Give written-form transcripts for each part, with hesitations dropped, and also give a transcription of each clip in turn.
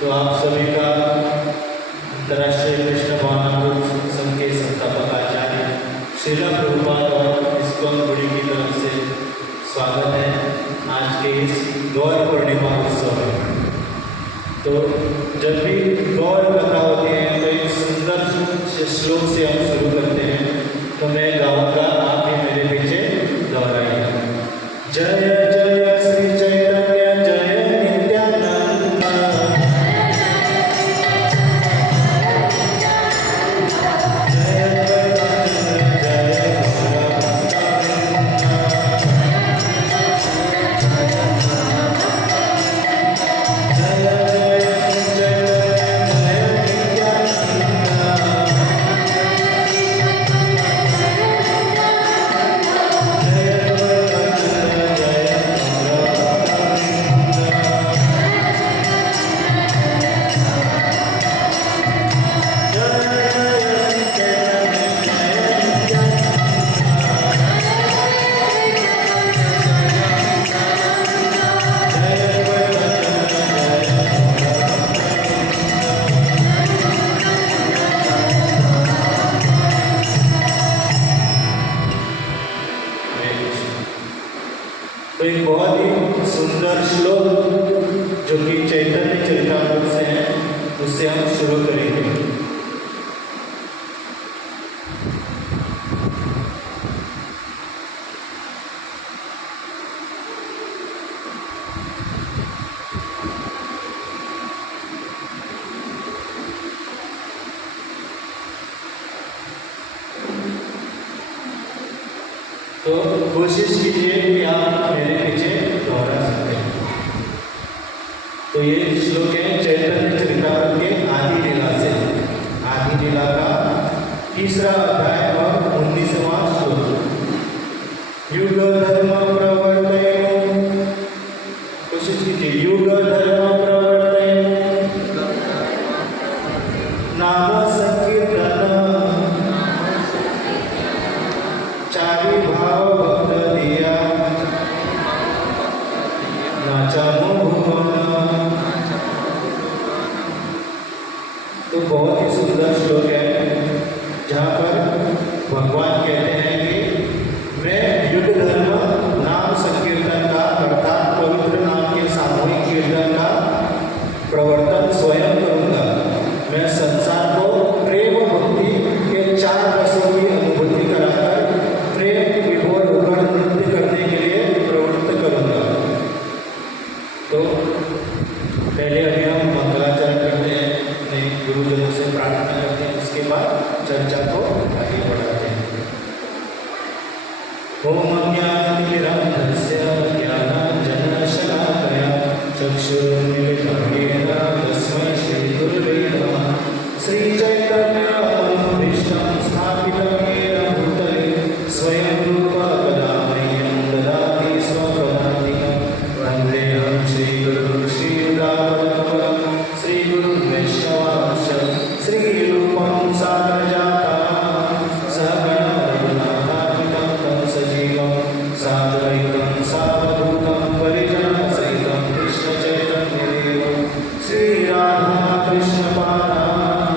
तो आप सभी का अंतर्राष्ट्रीय कृष्ण भावनामृत संघ के संस्थापक आचार्य श्रीला प्रभुपाद और इस्कॉन गुड़ी की तरफ से स्वागत है आज के इस गौर पूर्णिमा उत्सव में। तो जब भी गौर कथा होती है तो एक सुंदर श्लोक से हम शुरू करते हैं, तो मैं गाऊंगा, आप भी मेरे पीछे दोहराइएगा। जय जय श्री चैतन्य जय नित्यानंद, तो एक बहुत ही सुंदर श्लोक जो कि चैतन्य चरितामृत से है, उससे हम शुरू करेंगे। तो कोशिश कीजिए कि आप मेरे पीछे दोहरा सकते हैं। तो ये श्लोक है चैतन्य चरितामृत के आदि लीला से, आदि लीला का तीसरा अध्याय और 19वां श्लोक। युग धर्म प्रवर्तय, कोशिश कीजिए, युग धर्म प्रवर्तय नाम संकीर्तन चारि भाव भक्त दिया नाचामो भुवन। तो बहुत ही सुंदर श्लोक है जहाँ पर भगवान कहते हैं कि मैं युग धर्म नाम संकीर्तन का अर्थात पवित्र नाम के सामूहिक कीर्तन का प्रवर्तन स्वयं करूँगा। मैं संसार को प्रेम भक्ति के 4 रसों की अनुभूति कराकर प्रेम विभोर होकर नृत्य करने के लिए प्रवृत्त करूँगा। तो पहले अभी हम मंगलाचरण करते हैं, अपने गुरुजनों से प्रार्थना करते हैं, उसके बाद चर्चा को आगे बढ़ाते हैं। ओम ज्ञानतिमिरान्धस्य ज्ञानाञ्जनशलाकया चक्षुरुन्मीलितं येन तस्मै श्रीगुरवे नमः। श्रीचैतन्यमनोभीष्टं स्थापितं येन भूतले स्वयं रूपा कदा मह्यं ददाति स्वपदान्तिकं। वन्देऽहं श्रीगुरुं श्रीयुतापदकमलं श्रीगुरुं वैष्णवांश्च श्रीरूपं साग्रजातं सहगणं रघुनाथान्वितं तं सजीवं साद्वैतं सावधूतं परिजनसहितं कृष्णचैतन्यदेवं श्रीराधा कृष्णपादान्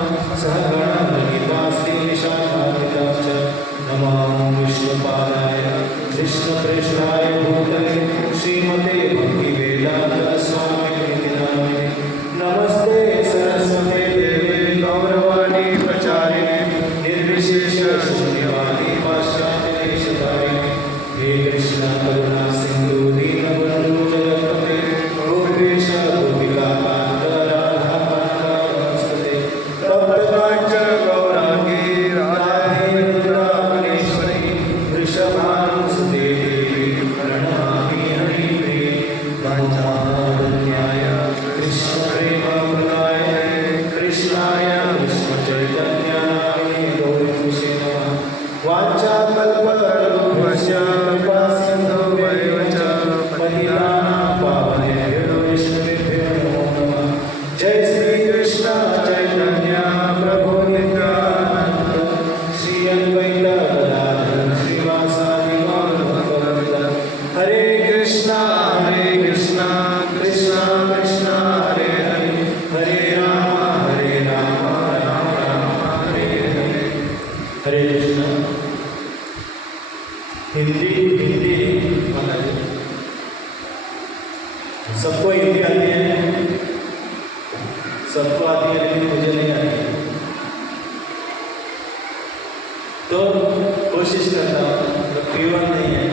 सबको आती है लेकिन मुझे नहीं आती, तो कोशिश करता हूँ, तो प्योर नहीं है।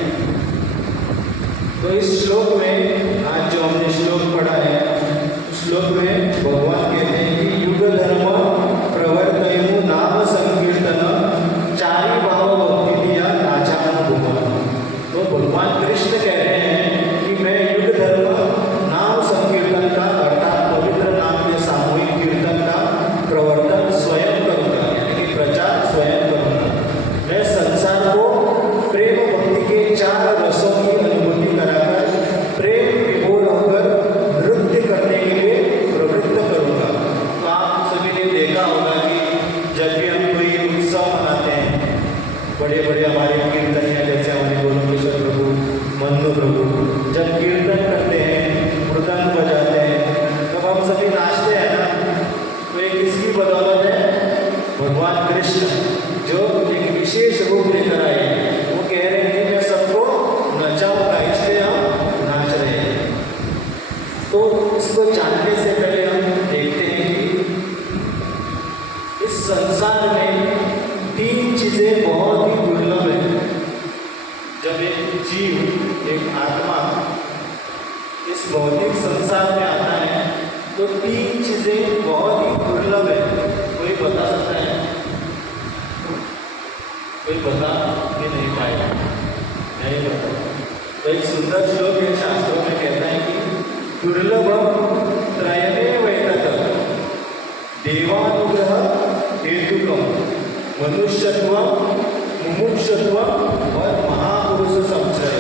तो इस श्लोक में आज जो हमने श्लोक पढ़ा है, उस श्लोक में भगवान कहते हैं कि युग धर्म प्रवर्तयु नाम संकीर्तन चारि भाव भक्ति दिया नाचान भगवान। तो भगवान कृष्ण कह रहे हैं कि मैं युग धर्म नाम संकीर्तन का अर्थात पवित्र नाम के सामूहिक कीर्तन का प्रवर्तन स्वयं करूँगा, यानी कि प्रचार स्वयं करूँगा। मैं संसार को प्रेम भक्ति के चार रसों की अनुभूति कराकर प्रेम विभोर होकर नृत्य करने के लिए प्रवृत्त करूँगा। तो आप सभी ने देखा होगा कि जब भी हम कोई उत्सव मनाते हैं, बड़े बड़े हमारे कीर्तनिया जैसे हमारे गोलोकेश्वर प्रभु, मन्नू प्रभु जब कीर्तन करते हैं, मृदंग बजाते हैं, तब हम सभी नाचते हैं ना। तो ये किसकी बदौलत है? भगवान कृष्ण जो एक विशेष रूप लेकर आए, वो कह रहे हैं कि मैं सबको नचाऊंगा, इसलिए हम नाच रहे हैं। तो इसको जानने से पहले हम देखते हैं कि इस संसार में तीन चीजें बहुत ही दुर्लभ है। जब एक जीव, एक आत्मा इस भौतिक संसार में आता है तो तीन चीजें बहुत ही दुर्लभ है। कोई बता सकता है? कोई बता भी नहीं पाएगा, नहीं बता। तो एक सुंदर श्लोक है शास्त्रों में कहता है कि दुर्लभम त्रयमेव एतत् देवानुग्रह हेतुकम मनुष्यत्वम मुमुक्षुत्वम और महापुरुष संश्रय।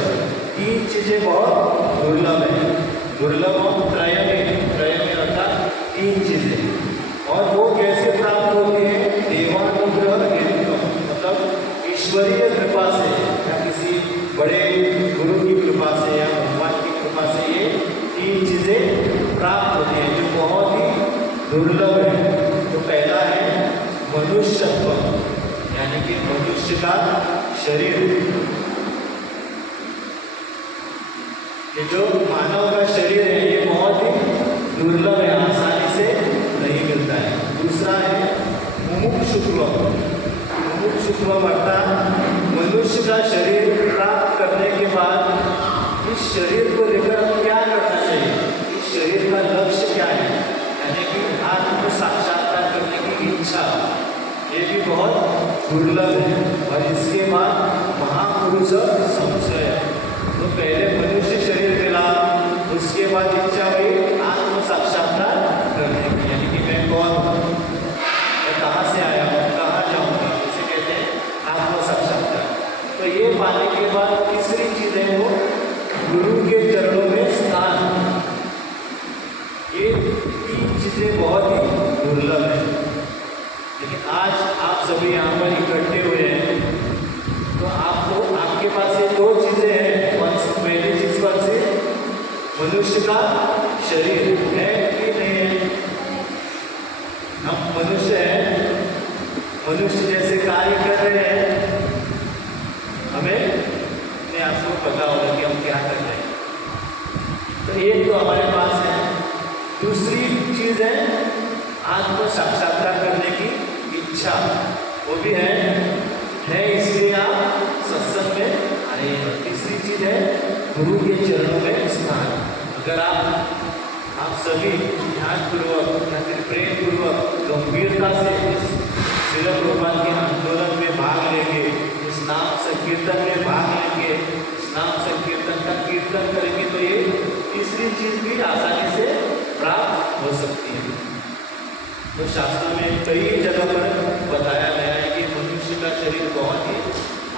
तीन चीजें बहुत दुर्लभ है। दुर्लभम त्रयमे अर्थात तीन चीजें। और वो कैसे प्राप्त होती है? देवानुग्रह हेतुकम, मतलब ईश्वरीय कृपा से या किसी बड़े गुरु की कृपा से या भगवान की कृपा से ये तीन चीजें प्राप्त होती हैं जो बहुत ही दुर्लभ है। तो पहला है मनुष्यत्व, यानी कि मनुष्य का शरीर। ये जो मानव का शरीर है ये बहुत ही दुर्लभ है, आसानी से नहीं मिलता है। दूसरा है मुमुक्षुत्व। मुमुक्षुत्व अर्थात मनुष्य का शरीर प्राप्त करने के बाद इस शरीर को लेकर क्या करना चाहिए, इस शरीर का लक्ष्य क्या है, यानी कि आत्म साक्षात्कार करने की इच्छा, ये भी बहुत दुर्लभ है। और इसके बाद महापुरुष संशय। तो पहले मनुष्य शरीर मिला, उसके बाद इच्छा हुई आत्म साक्षात्कार करने की, यानी कि मैं कौन हूँ, मैं कहाँ से आया हूँ, कहाँ जाऊँगा, इसे कहते हैं आत्म साक्षात्कार। तो ये पाने के बाद तीसरी चीज है वो गुरु के चरणों में स्थान। ये तीन चीजें बहुत ही दुर्लभ है। लेकिन आज आप सभी यहाँ पर इकट्ठे हुए हैं तो आपको, आपके पास ये दो चीजें हैं। पहली चीज कौन सी? मनुष्य का शरीर है कि नहीं है? हम मनुष्य हैं, मनुष्य जैसे कार्य कर रहे हैं, हमें अपने आप को पता होगा कि हम क्या कर रहे हैं। तो एक तो हमारे पास है। दूसरी चीज है आत्म साक्षात्कार करने की इच्छा, वो भी है इसलिए आप सत्संग में आए हैं। तीसरी चीज है गुरु के चरणों में स्नान। अगर आप सभी ध्यानपूर्वक या फिर प्रेम पूर्वक गंभीरता से इस श्रील प्रभुपाद के आंदोलन में भाग लेंगे, इस नाम संकीर्तन में भाग लेंगे, इस नाम संकीर्तन का कीर्तन करेंगे, तो ये तीसरी चीज भी आसानी से प्राप्त हो सकती है। तो शास्त्र में कई जगह पर बताया गया है कि मनुष्य का शरीर बहुत ही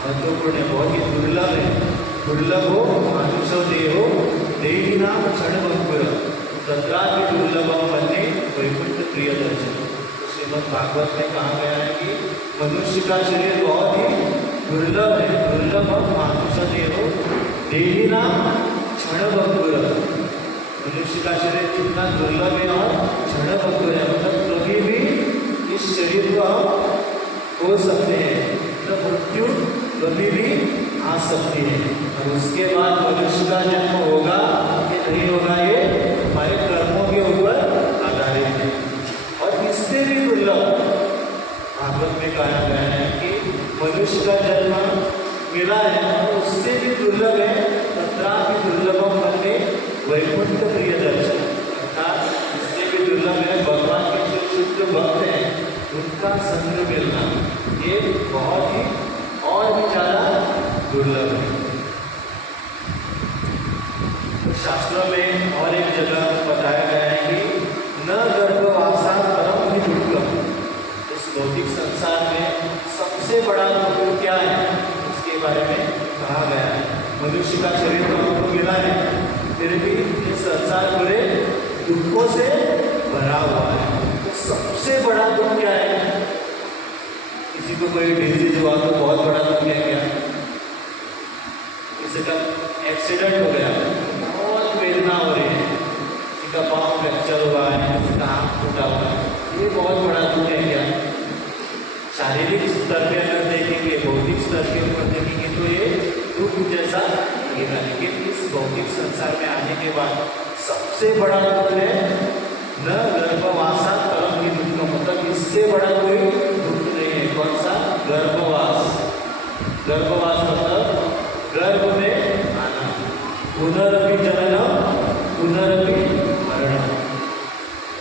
महत्वपूर्ण है, बहुत ही दुर्लभ है। दुर्लभ हो मानुष देहो देही नाम क्षण बंकुर तत्रापि दुर्लभम वन्य वैकुंठ प्रिय दर्शन। तो श्रीमद् भागवत में कहा गया है कि मनुष्य का शरीर बहुत ही दुर्लभ है। दुर्लभम मानुष देहो देही नाम क्षण बंकुर। मनुष्य का शरीर कितना दुर्लभ है और क्षण बंकुर है, मतलब कभी भी इस शरीर को हम खो सकते हैं, तो मृत्यु कभी भी आ सकती है। और उसके बाद मनुष्य का जन्म होगा कि नहीं होगा ये हमारे कर्मों के ऊपर आधारित है। कहा गया है कि मनुष्य का जन्म मिला है और उससे भी दुर्लभ है, तत्रापि दुर्लभम मन्ये वैकुंठ प्रिय दर्शन, अर्थात इससे भी दुर्लभ है भगवान के जो शुद्ध भक्त हैं उनका संग मिलना, ये बहुत ही और भी ज़्यादा दुर्लभ है। तो शास्त्रों में और एक जगह बताया गया है कि न गर्भवासा परम ही दुर्गम, इस भौतिक संसार में सबसे बड़ा दुख क्या है इसके बारे में कहा गया है। मनुष्य का शरीर तो हमको मिला है, फिर भी ये संसार पूरे दुखों से भरा हुआ है। तो सबसे बड़ा दुख क्या है? किसी को कोई डिजीज हुआ तो बहुत बड़ा दुख है क्या? किसी का एक्सीडेंट हो गया, बहुत वेदना हो रही है, किसी का पाँव फ्रैक्चर हुआ है, किसी का हाथ टूटा हुआ है, ये बहुत बड़ा दुख है क्या? शारीरिक स्तर पे अगर देखेंगे, भौतिक स्तर के ऊपर देखेंगे तो ये दुख जैसा लगेगा, लेकिन इस भौतिक संसार में आने के बाद सबसे बड़ा दुख है न गर्भवासा परम ही दुख, मतलब इससे बड़ा कोई दुख नहीं है। कौन सा? गर्भवास। गर्भवास मतलब गर्भ में आना, पुनरपि जननम पुनरपि मरणम,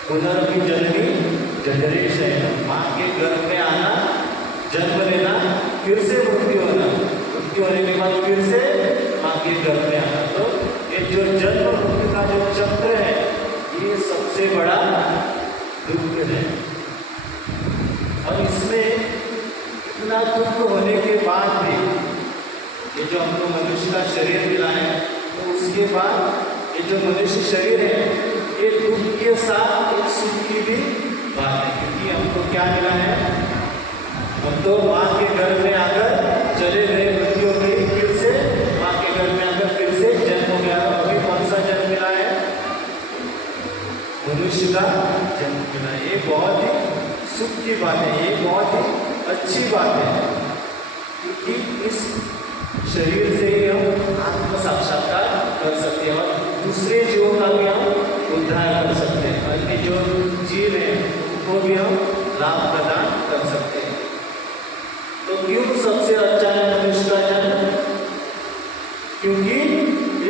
पुनरपि जननी जठरे शयनम, माँ के गर्भ में आना, जन्म लेना, फिर से मृत्यु होना, मृत्यु होने के बाद फिर से माँ के गर्भ में आना। तो ये जो जन्म मृत्यु का जो चक्र है ये सबसे बड़ा दुख है। और इसमें इतना दुख होने के बाद भी ये जो हमको मनुष्य का शरीर मिला है, तो उसके बाद ये जो मनुष्य शरीर है ये दुख के साथ एक सुख की भी बात है, क्योंकि हमको क्या मिला है? हम तो माँ के गर्भ में आकर चले गए, मृत्यु हो गई, फिर से माँ के गर्भ में आकर फिर से जन्म हो गया। अभी कौन सा जन्म मिला है? मनुष्य का जन्म मिला है। ये बहुत ही सुख की बात है, ये बहुत ही अच्छी बात है, क्योंकि इस शरीर से ही हम आत्म साक्षात्कार कर सकते हैं और दूसरे जीवों का भी हम उद्धार कर सकते हैं, अन्य जो जीव हैं उनको भी हम लाभ प्रदान कर सकते हैं। तो क्यों सबसे अच्छा है मनुष्य का जन्म? क्योंकि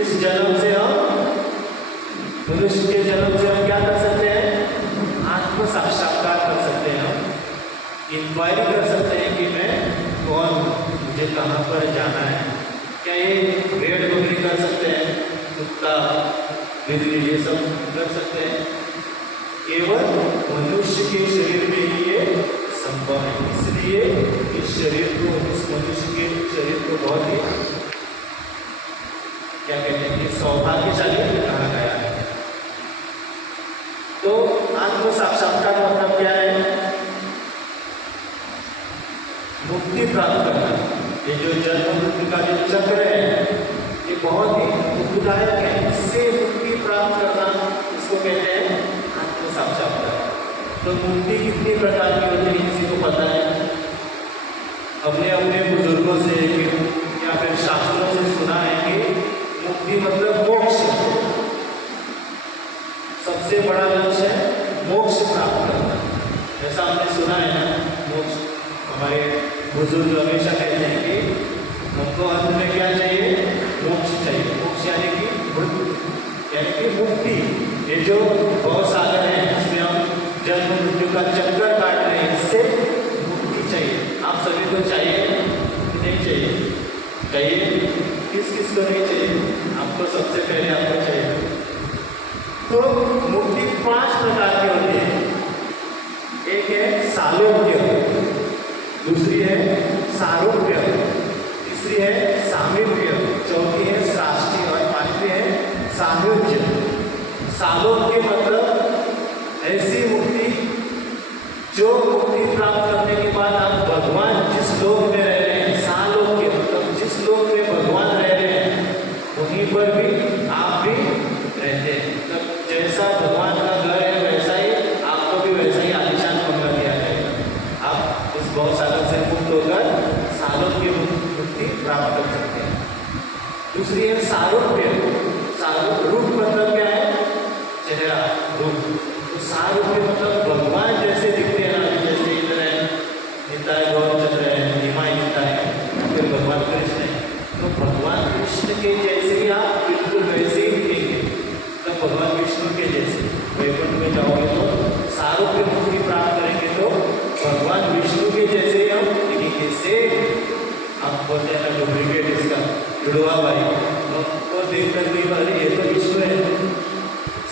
इस जन्म से हम, मनुष्य के जन्म से हम क्या कर सकते हैं? आत्म साक्षात्कार कर सकते हैं, हम इंक्वायरी कर सकते हैं कि मैं कौन हूँ, मुझे कहाँ पर जाना है। क्या ये भेड़ बकरी कर सकते हैं? कुत्ता बिल्ली ये सब कर सकते हैं? केवल मनुष्य के शरीर में ही ये संभव है, इसलिए इस शरीर को, इस मनुष्य के शरीर को बहुत ही क्या कहते हैं, सौभाग्यशाली कहा गया है। तो आत्म साक्षात्कार मतलब क्या है? मुक्ति प्राप्त करना। ये जो जन्म मृत्यु का जो चक्र है ये बहुत ही दुखदायक है, इससे मुक्ति प्राप्त करना इसको कहते हैं आत्म साक्षात्कार। तो मुक्ति कितनी प्रकार की होती है किसी को पता है? अपने अपने बुजुर्गों से या फिर शास्त्रों से सुना है कि मुक्ति मतलब मोक्ष, सबसे बड़ा लक्ष्य है मोक्ष प्राप्त करना। ऐसा हमने सुना है ना, मोक्ष। हमारे बुजुर्ग हमेशा कहते हैं कि हमको अंत में क्या चाहिए? मोक्ष चाहिए। मोक्ष यानी कि मृत्यु, यानी कि मुक्ति। ये जो बहुत सागर है इसमें हम जन्म मृत्यु का चक्कर काट रहे हैं, इससे मुक्ति चाहिए। आप सभी को चाहिए कि नहीं चाहिए? चाहिए। किस किस को नहीं चाहिए? आपको सबसे पहले आपको चाहिए। तो मुक्ति 5 प्रकार की होती है। एक है सालोक्य, दूसरी है सारूप्य, तीसरी है सामीप्य, चौथी है साष्टी और पांचवी है सायुज्य। सालोक्य मतलब ऐसी मुक्ति जो मुक्ति प्राप्त करने के बाद आप भगवान जिस लोक में रह रहे हैं, सालोक्य मतलब जिस लोक में भगवान रह रहे हैं वहीं पर भी आप भी रहते हैं। मतलब जैसा भगवान का घर है वैसा ही आपको भी वैसा ही आलीशान कमरा दिया जाएगा। आप इस बहुत सालों से मुक्त होकर सालोक्य मुक्ति प्राप्त कर सकते हैं। दूसरी है सारूप्य। रूप मतलब क्या है? चेहरा, रूप। तो सारूप्य मतलब भगवान जैसे दिखते हैं ना, जैसे इधर है, दिखता है गौरचंद्र है, निमाई दिखता है, फिर भगवान कृष्ण है। तो भगवान कृष्ण के जैसे ही आप बिल्कुल वैसे ही दिखेंगे, तो भगवान विष्णु के जैसे वैकुंठ में जाओगे तो सारोग्य मुक्ति प्राप्त करेंगे, तो भगवान विष्णु के जैसे ही हम दिखेंगे। सेम आप बोलते हैं ना डुप्लीकेट इसका जुड़वा भाई, तो देखकर भी अरे ये तो विष्णु है,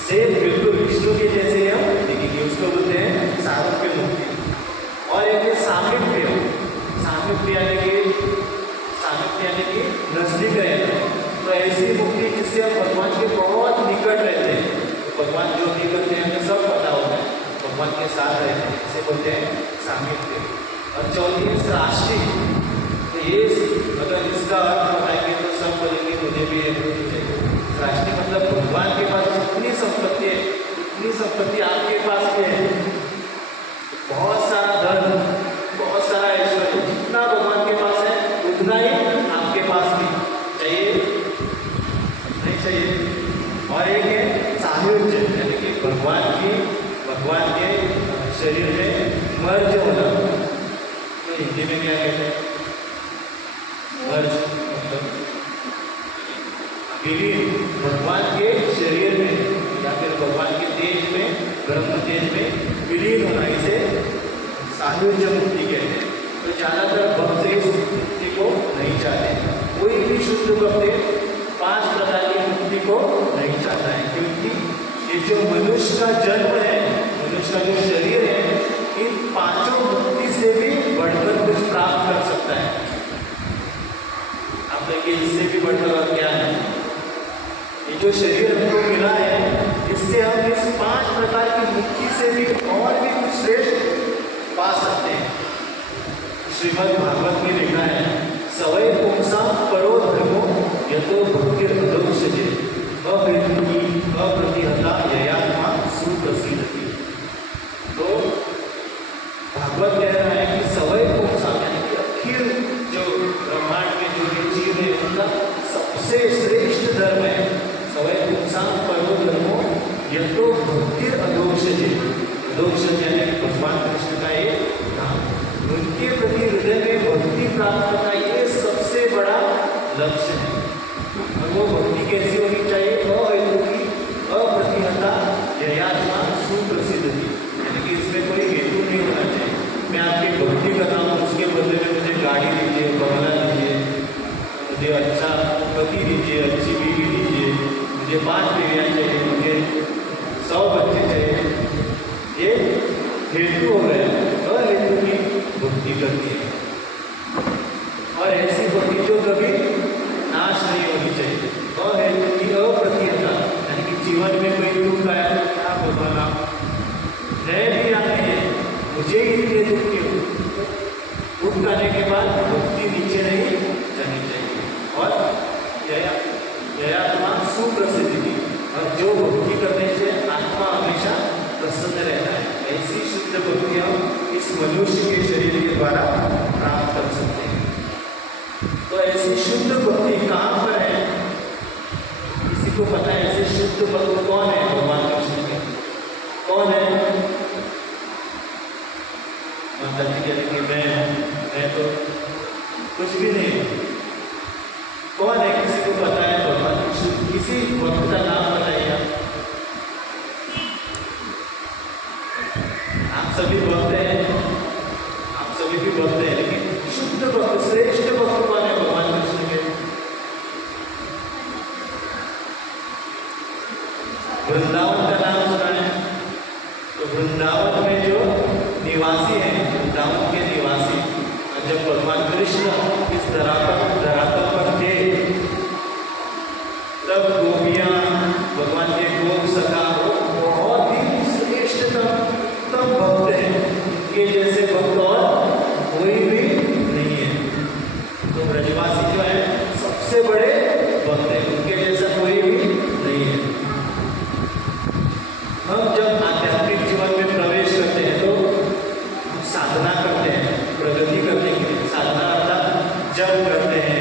सेम बिल्कुल विष्णु के जैसे हम दिखेंगे, उसको बोलते हैं सारोग्य मुक्ति। और एक सामिप्य, सामिप्य यानी कि नजदीक रहना, तो ऐसी मुक्ति जिससे हम भगवान के बहुत निकट रहते हैं। तो भगवान जो भी करते हैं हमें सब पता होता है, भगवान के साथ रहते हैं, इसे बोलते हैं सामिप्य। और चौथी राष्ट्रीय, तो ये अगर इसका अर्थ बताएंगे तो सब बोलेंगे मुझे भी ये चाहिए। राष्ट्रीय मतलब भगवान के पास जितनी संपत्ति है उतनी संपत्ति आपके पास भी है, बहुत सारा धन, बहुत सारा ऐश्वर्य, जितना भगवान के पास है उतना ही आपके पास भी चाहिए, नहीं चाहिए। और एक है सायुज्य, यानी कि भगवान के शरीर में मर्ज होना, तो हिंदी में क्या कहते हैं, मर्ज मतलब विलीन, भगवान के शरीर में या फिर भगवान के तेज में, ब्रह्म तेज में विलीन होना, इसे सायुज्य मुक्ति कहते हैं। तो ज़्यादातर भक्त इस मुक्ति को नहीं चाहते, कोई भी शुद्ध भक्त 5 प्रकार की मुक्ति को नहीं चाहता है, क्योंकि ये जो मनुष्य का जन्म है, मनुष्य का जो शरीर है, इन 5 मुक्ति से भी बढ़कर कुछ प्राप्त कर सकता है। आप देखिए इससे भी बढ़कर और क्या है, ये जो शरीर हमको मिला है, इससे हम इस 5 प्रकार की मुक्ति से भी और भी कुछ श्रेष्ठ पा सकते हैं। श्रीमद् भागवत में लिखा है, सवय पुंसा परो धर्मो यतो भक्तिर अदोक्षजे अहृति अप्रतिहता ययात्मा सुप्रसिद्धि। तो भागवत कह रहा है कि सवय पुंसा यानी कि अखिल जो ब्रह्मांड में जो भी जीव है उनका सबसे श्रेष्ठ धर्म है सवय पुंसा परो धर्मो यतो भक्तिर अदोक्षजे। अदोक्षज यानी कि भगवान कृष्ण का एक नाम, उनके प्रति हृदय में भक्ति प्राप्त करना ये सबसे बड़ा लक्ष्य है। और वो भक्ति कैसी होनी चाहिए, अहेतुकी अप्रतिहता ययात्मा सुप्रसिद्धि, यानी कि इसमें कोई हेतु नहीं होना चाहिए। मैं आपकी भक्ति कर रहा हूँ, उसके बदले में मुझे गाड़ी दीजिए, बंगला दीजिए, मुझे अच्छा पति दीजिए, अच्छी बीवी दीजिए, मुझे 5 बीवियाँ चाहिए, मुझे 100 बच्चे चाहिए, ये हेतु हो गया, अहेतु की भक्ति करती है। और ऐसी भक्ति जो कभी नाश नहीं होनी चाहिए, अहेतु की अप्रतिहता, यानी कि जीवन में कोई दुख आया तो क्या भगवान आप नए भी आते हैं, मुझे ही लिए दुख क्यों, दुख आने के बाद भक्ति नीचे नहीं जानी चाहिए। और ययात्मा सुप्रसिद्धि, और जो भक्ति करने से आत्मा हमेशा प्रसन्न रहता है, ऐसी शुद्ध भक्ति हम इस मनुष्य के शरीर के द्वारा प्राप्त कर सकते हैं। तो ऐसी शुद्ध भक्ति कहाँ पर है, किसी को पता है ऐसे शुद्ध भक्त कौन है भगवान कृष्ण के, कौन है? माता जी कहते कि मैं तो कुछ भी नहीं, कौन है किसी को पता है भगवान कृष्ण, किसी भक्त का नाम बताइए। आप सभी भक्त हैं, आप सभी भी भक्त हैं, लेकिन शुद्ध भक्त श्रेष्ठ भक्त कौन है भगवान कृष्ण के? वृंदावन का नाम सुना है, तो वृंदावन में जो निवासी हैं, वृंदावन के निवासी, जब भगवान कृष्ण इस धरातल पर थे, तब गोपियां भगवान के गोप सखा बहुत ही श्रेष्ठतम भक्त हैं, इनके जैसे भक्त और कोई भी नहीं है। तो ब्रजवासी जो है सबसे बड़े भक्त हैं, उनके जैसा कोई भी नहीं है। हम जब आध्यात्मिक जीवन में प्रवेश करते हैं तो हम साधना करते हैं, प्रगति करने के लिए साधना अर्थात जप करते हैं,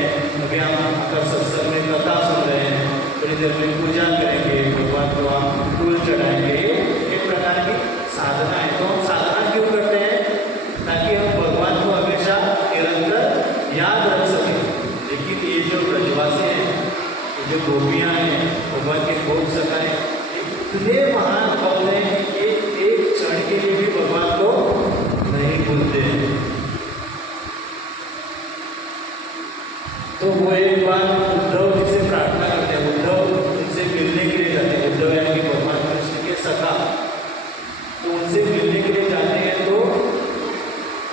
उनसे मिलने के लिए जाते हैं तो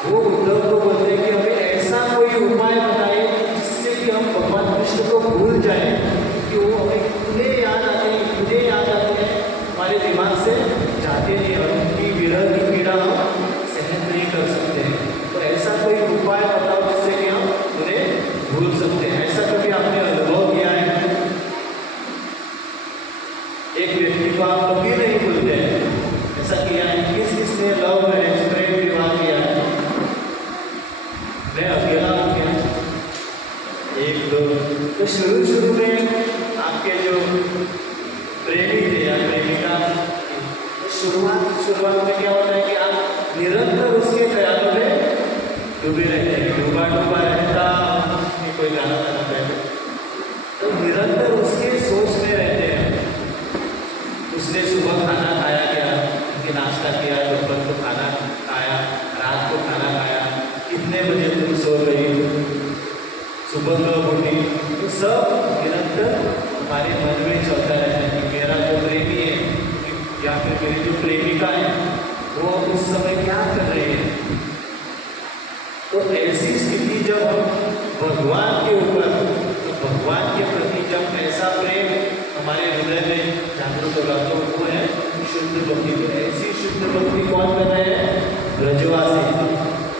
वो उद्धव को बोलते हैं कि हमें ऐसा कोई उपाय बताए जिससे कि हम भगवान कृष्ण को भूल जाए, कि वो हमें इतने याद आते हैं हमारे दिमाग से जाते नहीं और उनकी विरह की पीड़ा हम सहन नहीं कर सकते हैं। तो ऐसा कोई उपाय बताओ जिससे कि हम उन्हें भूल सकते हैं। ऐसा कभी आपने अनुभव किया है? एक व्यक्ति को आप कभी नहीं भूलते हैं, ऐसा किया है? किसने लव मैरिज प्रेम विवाह किया है? मैं अकेला हूँ क्या? एक दो। तो शुरू में आपके जो प्रेमी थे या प्रेमिका, तो शुरुआत में क्या होता है कि आप निरंतर उसके ख्यालों में डूबे रहते हैं, डूबा रहता कि कोई गाना पहले, तो निरंतर उसके सोच में रहते हैं। उसने सुबह खाना खाया क्या, कि नाश्ता किया, दोपहर को खाना खाया, रात को खाना खाया, कितने बजे तुम सो गई, सुबह कब उठी, तो सब निरंतर हमारे मन में चलता रहता है कि मेरा जो प्रेमी है या फिर मेरी जो प्रेमिका है वो उस समय क्या कर रही है। तो ऐसी स्थिति जब हम भगवान के ऊपर, तो भगवान के प्रति जब ऐसा प्रेम हमारे हृदय में जागृत होगा तो वो है शुद्ध भक्ति। तो ऐसी शुद्ध भक्ति कौन कर रहे हैं? ब्रजवासी,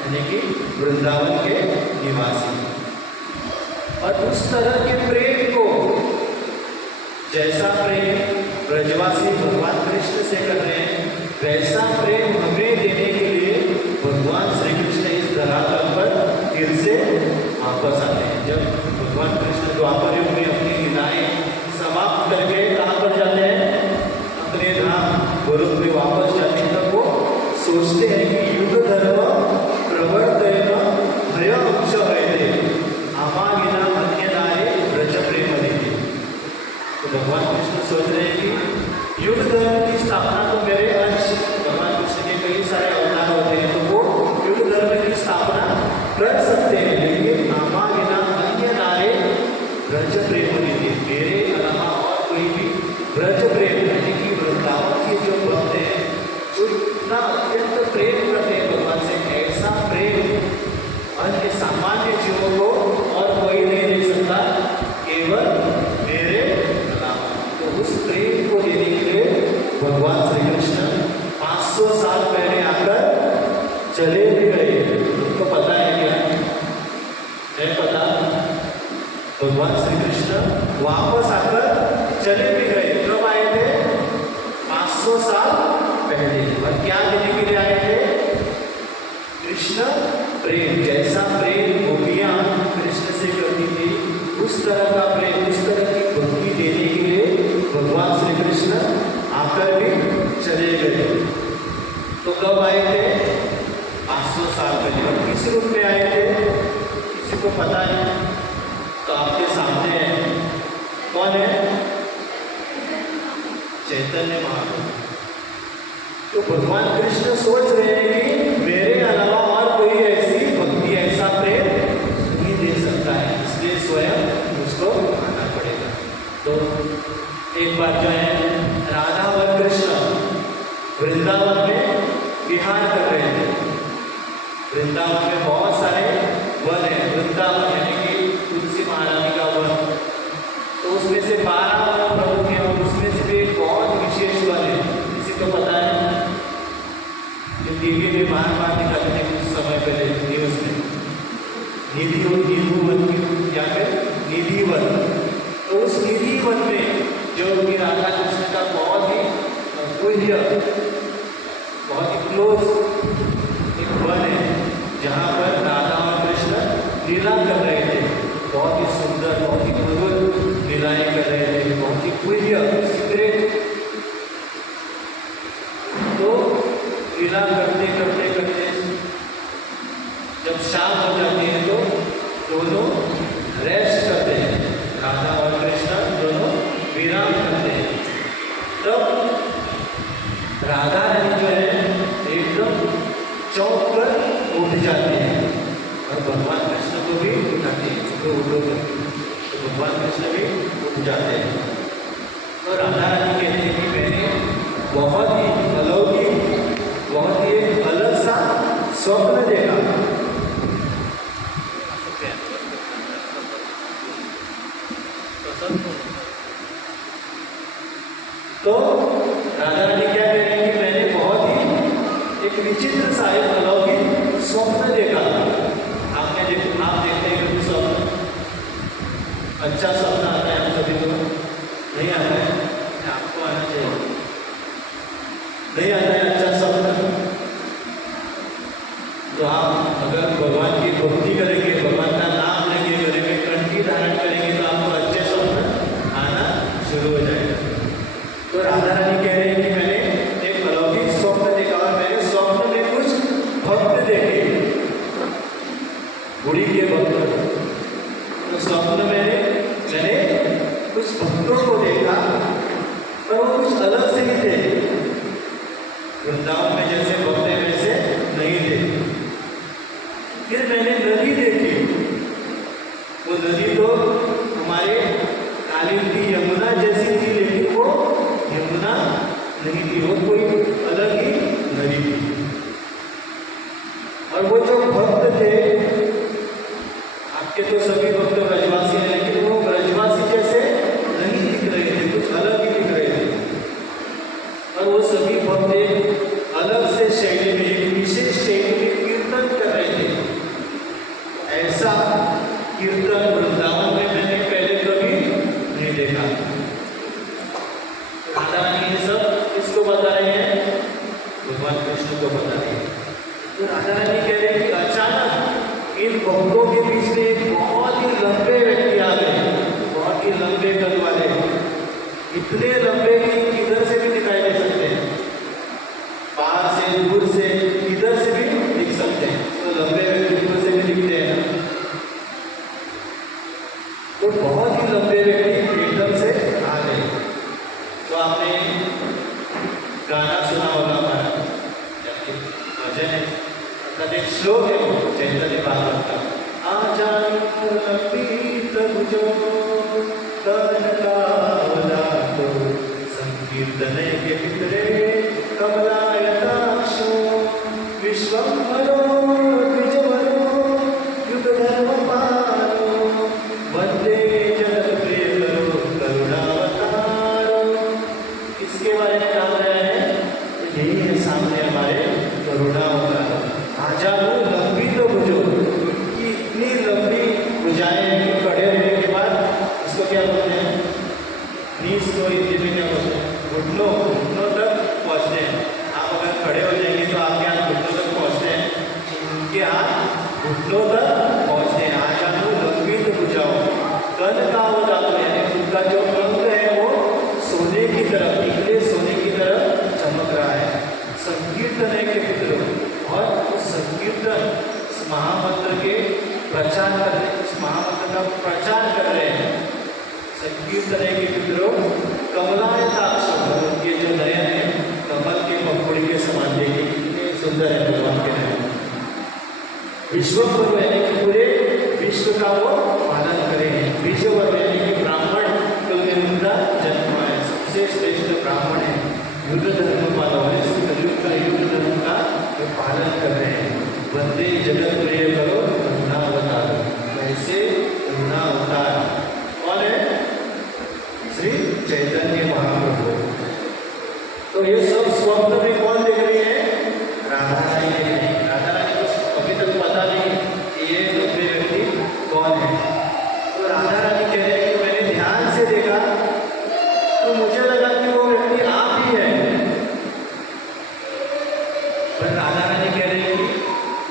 यानी कि वृंदावन के निवासी। और उस तरह के प्रेम को, जैसा प्रेम ब्रजवासी भगवान कृष्ण से कर रहे हैं, वैसा प्रेम हमें देने के लिए भगवान श्री कृष्ण इस धरातल पर फिर से वापस आते हैं। जब भगवान कृष्ण द्वापर युग में अपनी लीलाएं समाप्त करके कहाँ पर जाते हैं? अपने धाम गोलोक में वापस जाते हैं। तब वो सोचते हैं कि युग धर्म प्रवर्तयन भय अंश है आमागिना अन्य नारे ब्रज प्रेम देते। तो भगवान कृष्ण सोच रहे हैं कि युग धर्म की स्थापना तो मेरे अंश, भगवान कृष्ण के कई सारे अवतार होते हैं, तो वो युग धर्म की स्थापना कर सकते हैं, लेकिन आमागिना अन्य नारे ब्रज प्रेम देते, मेरे अलावा और कोई भी ब्रज प्रेम, यानी कि वृंदावन के जो भक्त हैं जो इतना अत्यंत प्रेम करते हैं भगवान से, ऐसा प्रेम अन्य सामान्य जीवों को और कोई नहीं दे सकता, केवल मेरे अलावा। तो उस प्रेम को देने के लिए भगवान श्री कृष्ण 500 साल पहले आकर चले भी गए। तुमको पता है क्या? है पता? भगवान श्री कृष्ण वापस आकर चले भी गए। कब आए थे? 500 साल पहले। और क्या देने के लिए आए थे? कृष्ण प्रेम। जैसा प्रेम गोपियां कृष्ण से करती थी, उस तरह का प्रेम, उस तरह की भक्ति देने के लिए भगवान श्री कृष्ण आकर भी चले गए। तो कब आए थे? 500 साल पहले। और किस रूप में आए थे? किसी को पता है? तो आपके सामने है। कौन है? चैतन्य महाप्रभु। तो भगवान कृष्ण सोच रहे हैं कि मेरे अलावा और कोई ऐसी भक्ति, ऐसा प्रेम नहीं दे सकता है, इसलिए स्वयं उसको आना पड़ेगा। तो एक बार जो है राधा और कृष्ण वृंदावन में विहार कर रहे थे। वृंदावन में बहुत सारे वन है, वृंदावन यानी कि तुलसी महारानी का वन, तो उसमें से 12 वन प्रमुख हैं और उसमें से भी एक बहुत विशेष वन है। किसी को पता है? जो टीवी में बार निकालते हैं कुछ समय पहले न्यूज में, निधि वन या फिर निधि वन। तो उस निधि वन में जो कि राधा कृष्ण का बहुत ही पूज्य, बहुत ही क्लोज एक वन है, जहाँ पर राधा और कृष्ण लीला कर रहे थे। बहुत ही सुंदर, बहुत ही मधुर लीलाएं कर रहे थे, बहुत ही पूज्य सीक्रेट। तो लीला करते करते करते जब शाम हो जाती है तो दोनों रेस्ट करते हैं, राधा और कृष्ण दोनों विराम करते हैं। तब राधा रानी जो है एकदम चौंक कर उठ जाते हैं और भगवान कृष्ण को भी उठाते हैं, तो उठो करके। तो भगवान कृष्ण भी उठ जाते हैं। तो राधा रानी कहते हैं कि मैंने बहुत ही अलौकिक एक विचित्र सा एक अलौकिक स्वप्न देखा। आप देखते हैं कभी स्वप्न? अच्छा स्वप्न आता है हम सभी को? नहीं आता है? आपको आना चाहिए। नहीं आता है अच्छा स्वप्न? तो आप अगर भगवान की भक्ति करेंगे, भगवान का नाम लेंगे, करेंगे, कंठी धारण करेंगे, तो आपको अच्छे स्वप्न आना शुरू हो जाएगा। तो राधा रानी कह रहे हैं कि मैंने एक अलौकिक स्वप्न देखा और मैंने स्वप्न में कुछ भक्त देखे, गुड़ी के भक्त। तो स्वप्न में मैंने कुछ भक्तों को देखा और वो कुछ अलग से ही थे। वृंदावन में जैसे भक्त हैं वैसे नहीं थे। फिर मैंने नदी देखी। वो नदी तो हमारे कालिंदी यमुना जैसी थी, लेकिन वो यमुना नहीं थी, वो कोई अलग ही नदी थी। और वो जो भक्त थे, आपके तो सभी भक्त ब्रजवासी हैं, लेकिन वो ब्रजवासी जैसे नहीं दिख रहे थे, कुछ अलग ही दिख रहे थे। और वो सभी भक्त एक अलग से शैली में, एक विशेष शैली में कीर्तन कर रहे थे। ऐसा कीर्तन वृंदावन में मैंने पहले कभी नहीं देखा। राधा रानी ये सब किसको बता रहे हैं? भगवान कृष्ण को बता रहे हैं। तो राधा रानी कह रहे हैं कि अचानक इन भक्तों के बीच में एक बहुत ही लंबे व्यक्ति आ गए, बहुत ही लंबे कद वाले, इतने लंबे कि किधर से भी दिखाई दे सकते हैं, बाहर से, दूर से, किधर से भी दिख सकते हैं। तो लंबे व्यक्ति दूर से भी दिखते हैं ना। तो बहुत ही लंबे व्यक्ति एकदम से आ गए। तो आपने गाना सुना होगा हमारा, भजन है, अर्थात एक श्लोक है वो चैतन्य भागवत का, आ जानो लंबित भुजो कनकावदातो संकीर्तने के पितरे कमलायताक्षो विश्वम्भरो द्विजवरो युगधर्मपालो वंदे जगत्प्रियकरो करुणावतारो। इसके बारे में कहा गया है, तो यही है सामने हमारे करुणावतार। आजानो लंबी तो भुजो, कि इतनी लंबी भुजाएं खड़े रहने के बाद इसको क्या बोलते हैं? नीस को हिंदी में क्या बोलते हैं? घुटनों तक पहुँचते हैं। आप अगर खड़े हो जाएंगे तो आपके हाथ घुटनों तक पहुँचते हैं, उनके हाथ घुटनों तक पहुँचते हैं। आजानो लंबी तो भुजाओ कनकावदातो, यानी उनका जो अंग है वो सोने की तरफ, निकले सोने की तरफ चमक रहा है। संकीर्तन है के पितरों, और उस संकीर्तन, इस महामंत्र के प्रचार कर रहे हैं, इस महामंत्र का प्रचार कर रहे हैं। संकीर्तन है के पितरों कमलायताक्ष, उनके जो नयन है कमल के पंखुड़ी के समान, देखिए कितने सुंदर है भगवान के नयन। विश्वम्भरो यानी कि पूरे विश्व का वो पालन करें। विश्वम्भरो यानी कि ब्राह्मण कुल में उनका जन्म है, सबसे श्रेष्ठ ब्राह्मण है, युद्ध धर्म पालन है, कलयुग का युद्ध धर्म का जो पालन कर रहे हैं। वंदे जगत प्रिय करो करुणावतार, ऐसे करुणावतार कौन है? श्री चैतन्य महाप्रभु। तो ये सब स्वप्न में कौन देख रही है? राधा रानी देख रही है। राधा रानी को अभी तक पता नहीं कि ये लंबे व्यक्ति कौन है। तो राधा रानी कह रहे हैं कि मैंने ध्यान से देखा तो मुझे लगा कि वो व्यक्ति आप ही है। पर राधा रानी कह रही है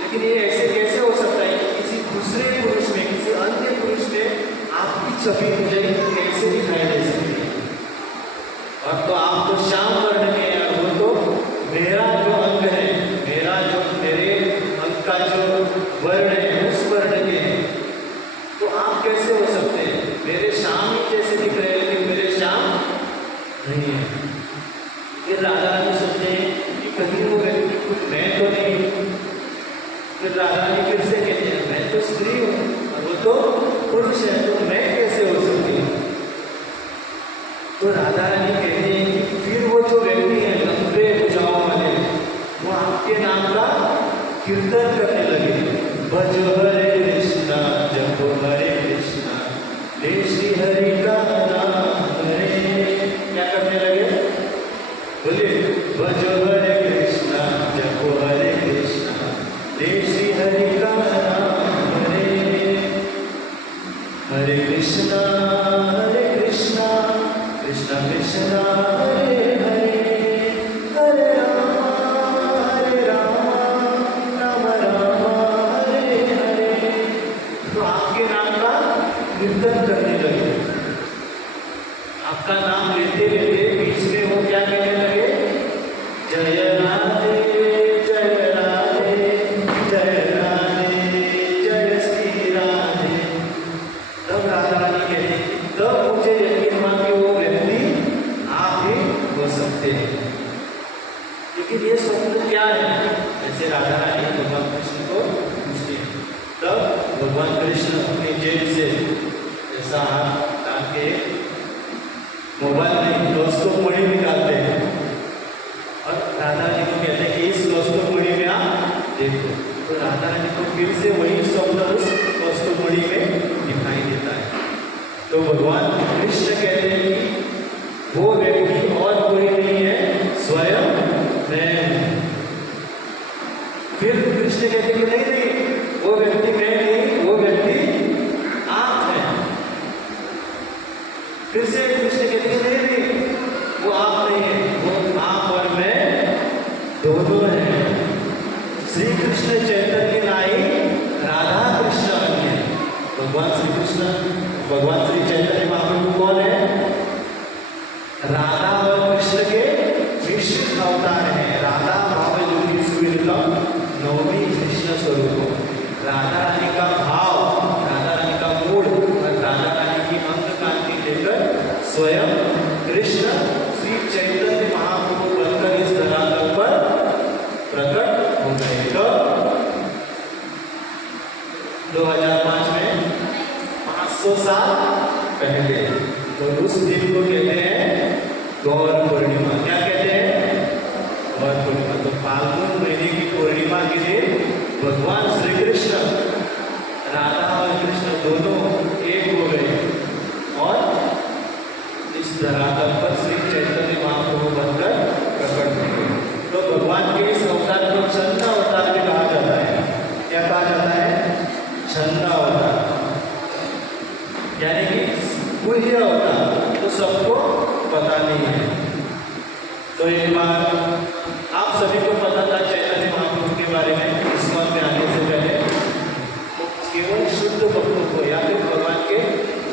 लेकिन ये ऐसे कैसे हो सकता है कि किसी दूसरे पुरुष में, किसी अन्य पुरुष में आपकी छवि मुझे कैसे दिखाई दे सकती है? और तो आप तो श्याम वर्ण के हैं, और वो तो मेरा जो अंग है, मेरे अंग का जो वर्ण है उस वर्ण के हैं, तो आप कैसे हो सकते हैं? मेरे श्याम ही जैसे दिख रहे हैं, लेकिन मेरे श्याम नहीं है। फिर राधा रानी सोचते हैं कि कहीं वो व्यक्ति कुछ मैं तो नहीं। फिर राधा रानी फिर से कहते हैं मैं तो स्त्री हूँ और वो तो पुरुष है, तो मैं कैसे हो सकती हूँ? तो राधा रानी कहते हैं कि फिर वो जो व्यक्ति है लंबे भुजाओं वाले, वो आपके नाम का कीर्तन करने लगे। भज हरे कृष्णा जपो हरे कृष्णा, हे श्री हरि का नाम हरे। क्या करने लगे? बोलिए, भज हरे कृष्णा जपो हरे क्या है, ऐसे राधा रानी भगवान कृष्ण को पूछती है। तब भगवान कृष्ण अपनी जेब से ऐसा हाथ डाल के मोबाइल में कौस्तुभ मणि निकालते हैं और राधा जी को कहते हैं कि इस कौस्तुभ मणि में आप देखो। तो राधा रानी को फिर से वही शब्द उस कौस्तुभ मणि में दिखाई देता है। तो भगवान कृष्ण कहते हैं कि वो व्यक्ति और कोई नहीं है, स्वयं मैं हूं। फिर कृष्ण कहते हैं कि नहीं नहीं, वो व्यक्ति मैं नहीं, वो व्यक्ति आप हैं। फिर से कृष्ण कहते हैं नहीं नहीं, वो आप नहीं है, वो आप और मैं दोनों हैं। श्री कृष्ण चैतन्य नाई राधा कृष्ण अन्य। भगवान श्री कृष्ण, भगवान श्री चैतन्य महाप्रभु कौन है? राधा और कृष्ण के मिश्रित अवतार हैं। राधा भाव योगी सुविदितम नवमी कृष्ण स्वरूप। राधा रानी का भाव, राधा रानी का मूड और राधा रानी की अंग कांति लेकर स्वयं कृष्ण श्री चैतन्य महाप्रभु बनकर इस धरातल पर प्रकट हो गए। कब? 2005 में, 500 साल पहले। तो उस दिन को कहते हैं गौर पूर्णिमा। क्या कहते हैं? गौर पूर्णिमा। तो फाल्गुन महीने की पूर्णिमा के दिन भगवान श्री कृष्ण, राधा और कृष्ण दोनों एक हो गए और इस धरातल पर श्री चैतन्य महाप्रभु बनकर प्रकट हो गए। तो भगवान के इस अवतार को छंद अवतार भी कहा जाता है। क्या कहा जाता है? छंद अवतार, यानी कि गुह्य अवतार। तो सबको पता नहीं है। तो एक बार आप सभी को पता था चैतन्य महाप्रभु के बारे में, इस मत में आने से पहले तो केवल शुद्ध भक्तों को या फिर भगवान के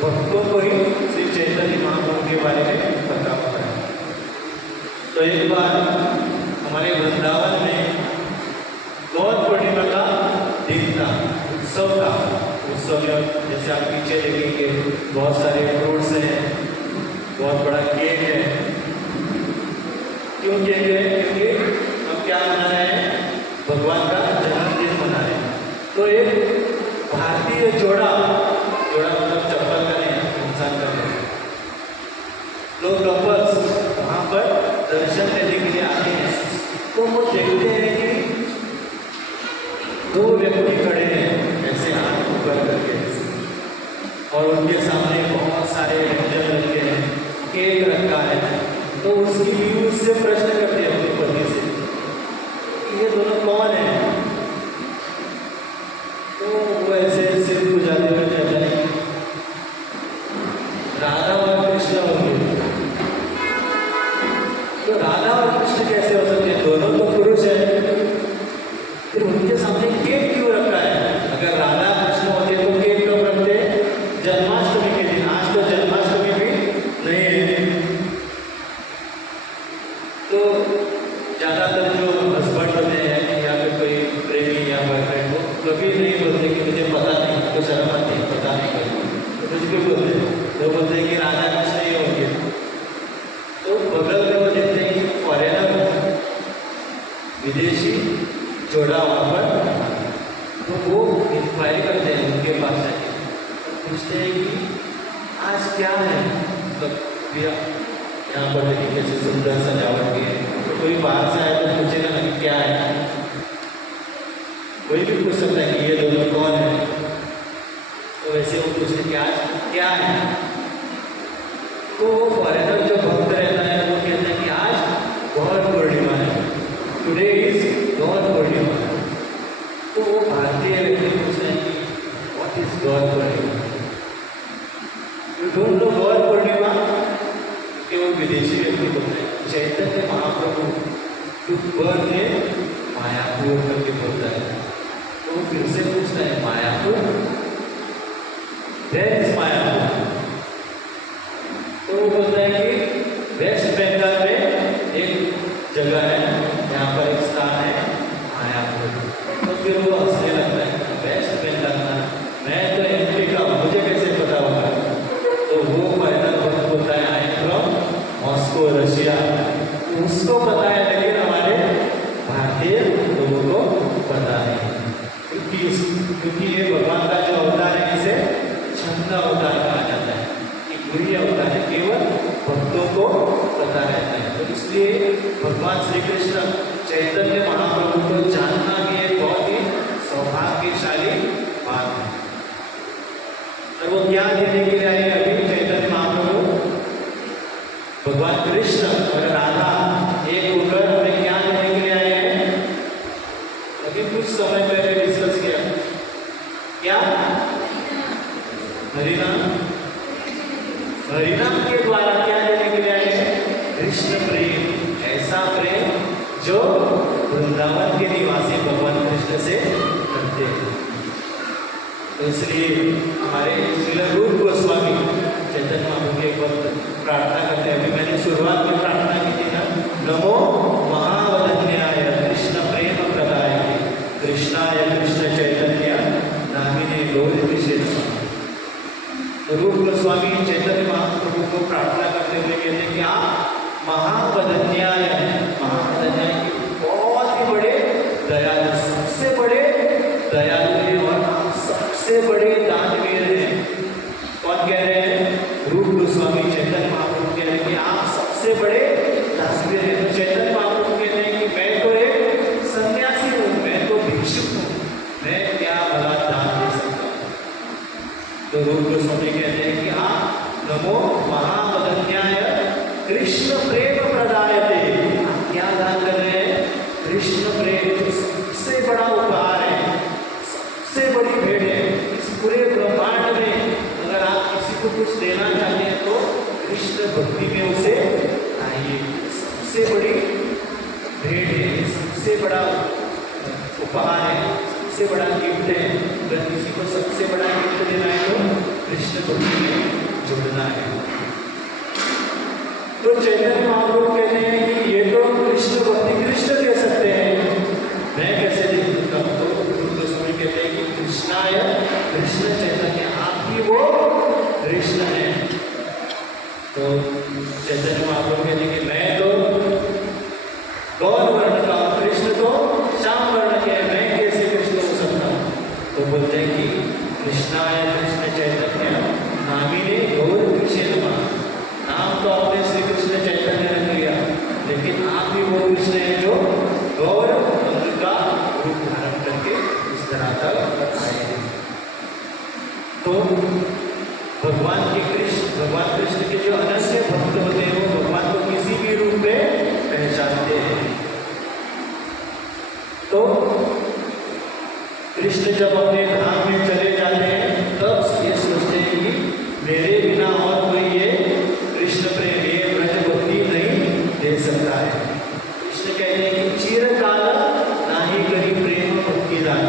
भक्तों को ही श्री चैतन्य महाप्रभु के बारे में पता होता है। तो एक बार हमारे वृंदावन में गौर पूर्णिमा का दिन था, उत्सव था। उत्सव में जैसे आप पीछे देखेंगे बहुत सारे फ्रूट्स हैं, बहुत बड़ा केक है। क्यों केक है? क्योंकि हम क्या मना रहे हैं? भगवान का जन्मदिन मना रहे हैं। तो एक भारतीय जोड़ा मतलब चप्पल का नहीं, इंसान का नहीं, लोग कपल्स वहाँ पर दर्शन लेने के लिए आते हैं। तो वो देखते हैं कि दो व्यक्ति खड़े हैं ऐसे हाथ ऊपर करके और उनके सामने बहुत सारे व्यंजन रखे हैं, केक रखा है। तो उसकी बीवी उससे प्रश्न करती है अपनी पत्नी से, ये दोनों कौन है? तो वो ऐसे सिर गुजारते हुए कहता है राधा और कृष्ण होंगे। तो राधा और कृष्ण कैसे हो सकते हैं? दोनों तो पुरुष है, फिर उनके सामने केक क्यों रखा है? अगर राधा कृष्ण होते तो केक कब रखते? जन्माष्टमी के दिन। आज तो जन्माष्टमी भी नहीं है। तो ज़्यादातर जो हस्बैंड होते हैं या फिर कोई प्रेमी या बॉयफ्रेंड, वो कभी नहीं बोलते कि मुझे पता नहीं, तो शर्म आती है, पता नहीं कभी। तो कुछ भी बोलते हैं, तो बोलते हैं कि राधा कृष्ण ही होंगे। तो बगल में वो देखते हैं कि फॉरेनर, विदेशी जोड़ा वहाँ पर। तो वो इंक्वायरी करते हैं उनके पास जाके, पूछते हैं कि आज क्या है? मतलब भैया यहाँ पर देखिए कैसे सुंदर सजावट की है। तो कोई बाहर से आए तो पूछेगा ना कि क्या है? कोई भी पूछ सकता है कि ये दोनों कौन है। तो वैसे वो पूछते कि आज क्या है? तो वो फॉरेनर जो भक्त रहता है वो कहता है कि आज गौर पूर्णिमा है, टुडे इज गौर पूर्णिमा। तो वो भारतीय व्यक्ति पूछते हैं कि what is Gaur Purnima? You don't know Gaur Purnima? कि वो विदेशी व्यक्ति बोलते हैं चैतन्य महाप्रभु टुक बर्थ इन मायापुर करके बोलता है। तो वो फिर से पूछता है मायापुर, वेयर इज मायापुर? तो वो बोलता है कि वेस्ट बंगाल में एक जगह है, यहाँ पर एक स्थान है मायापुर। तो फिर वो हंसने लगता है, वेस्ट बंगाल का, मैं तो एमपी का, मुझे कैसे पता होगा? तो वो फाइनल वक्त बोलता है I am from Moscow, Russia. उसको पता है, लेकिन हमारे भारतीय भगवान श्री कृष्ण चैतन्य महाप्रभु को जानना भी एक बहुत ही सौभाग्यशाली बात है। और वो क्या देने के लिए आए अभी चैतन्य महाप्रभु? भगवान कृष्ण और राधा एक होकर हमें क्या देने के लिए आए हैं? अभी कुछ समय पहले डिस्कस किया, क्या? हरिनाम। हरिनाम के द्वारा क्या देने के लिए आए हैं? कृष्ण प्रेम, ऐसा प्रेम जो वृंदावन के निवासी भगवान कृष्ण से करते हैं। तो इसलिए हमारे श्रील रूप गोस्वामी चैतन्य महाप्रभु के वक्त प्रार्थना करते हैं। अभी मैंने शुरुआत में प्रार्थना की थी ना, नमो महावदन्याय कृष्ण प्रेम प्रदाय कृष्णाय कृष्ण चैतन्य नामिने गौरीशे नमः। रूप गोस्वामी चैतन्य महाप्रभु को प्रार्थना करते हुए कहते हैं कि आप महावदन्याय, महावदन्याय के बहुत ही बड़े दयालु, सबसे बड़े दयालु हैं और आप सबसे बड़े दानवीर हैं। कौन कह रहे हैं? रूप गोस्वामी चैतन्य महाप्रभु कह रहे हैं कि आप सबसे बड़े दानवीर हैं। तो चैतन्य महाप्रभु कहते हैं कि मैं तो एक सन्यासी हूँ, मैं तो भिक्षुक हूँ, मैं क्या भला दान दे सकता हूँ? तो रूप गोस्वामी कहते हैं कि आप नमो महावदन्याय कृष्ण प्रेम प्रदायते, आप क्या दान कर रहे हैं? कृष्ण प्रेम, सबसे बड़ा उपहार है, सबसे बड़ी भेंट है इस पूरे ब्रह्मांड में। अगर आप किसी को कुछ देना चाहते हैं तो कृष्ण भक्ति में उसे आइए, सबसे बड़ी भेंट है, सबसे बड़ा उपहार है, सबसे बड़ा गिफ्ट है। अगर किसी को सबसे बड़ा गिफ्ट देना है तो कृष्ण भक्ति में जुड़ना है। तो चैतन्य महाप्रभु कहते हैं कि ये तो कृष्ण भक्ति कृष्ण दे सकते हैं, मैं कैसे दे सकता हूँ? तो गोस्वामी कहते हैं कि कृष्णाय कृष्ण चैतन्य, आप ही वो कृष्ण है। तो चैतन्य महाप्रभु कहते हैं कि मैं तो गौर वर्ण का, कृष्ण तो श्याम वर्ण के, मैं कैसे कृष्ण हो सकता हूँ? तो बोलते हैं कि कृष्णाय कृष्ण चैतन्य नामिने गौर कृष्ण नमः। नाम तो आपने श्री कृष्ण चैतन्य ने लिया, लेकिन आप भी वो कृष्ण है जो गौर वर्ण का रूप धारण करके इस तरह तक आए हैं। तो भगवान कृष्ण के जो अनन्य भक्त होते हैं वो भगवान को किसी भी रूप में पहचानते हैं। तो कृष्ण जब अपने धाम में चले जाते हैं तब ये सोचते हैं कि मेरे बिना और कोई ये कृष्ण प्रेम, ये ब्रज भक्ति नहीं दे सकता है। कृष्ण कहते हैं कि चिरकाल नाही करी प्रेम भक्ति दान,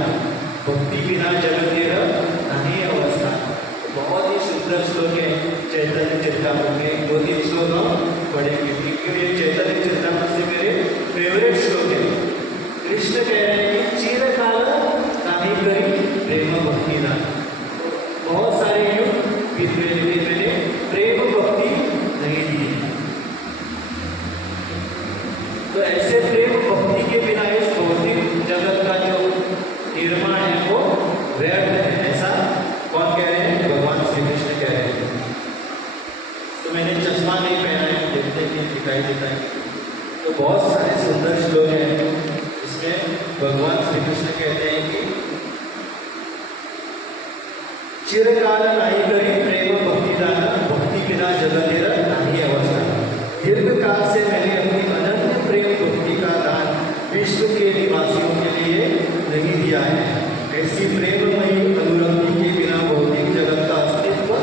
भक्ति बिना जगतेर नाही अवस्था। बहुत ही सुंदर श्लोक है चैतन्य चरितामृत में, 2-3 श्लोक हम पढ़ेंगे क्योंकि ये चैतन्य चरितामृत से मेरे फेवरेट श्लोक है। कृष्ण कह रहे हैं कि चिरकाल नाही करी प्रेम भक्ति दान, बहुत सारे युग बीत गए लेकिन मैंने प्रेम भक्ति नहीं दी। तो ऐसे प्रेम भक्ति के बिना इस भौतिक जगत का जो निर्माण है वो व्यर्थ है, ऐसा कौन कह रहे हैं? भगवान श्री कृष्ण कह रहे हैं। तो मैंने चश्मा नहीं पहना है, देखते हैं दिखाई देता है। तो बहुत सारे सुंदर श्लोक हैं इसमें भगवान श्री कृष्ण कहते हैं कि चिरकाल नाही करी प्रेम भक्ति दान, भक्ति बिना जगतेर नाही अवस्था। दीर्घ काल से मैंने अपनी अनन्य प्रेम भक्ति का दान विश्व के निवासियों के लिए नहीं दिया है। ऐसी प्रेममयी अनुरक्ति के बिना भौतिक जगत का अस्तित्व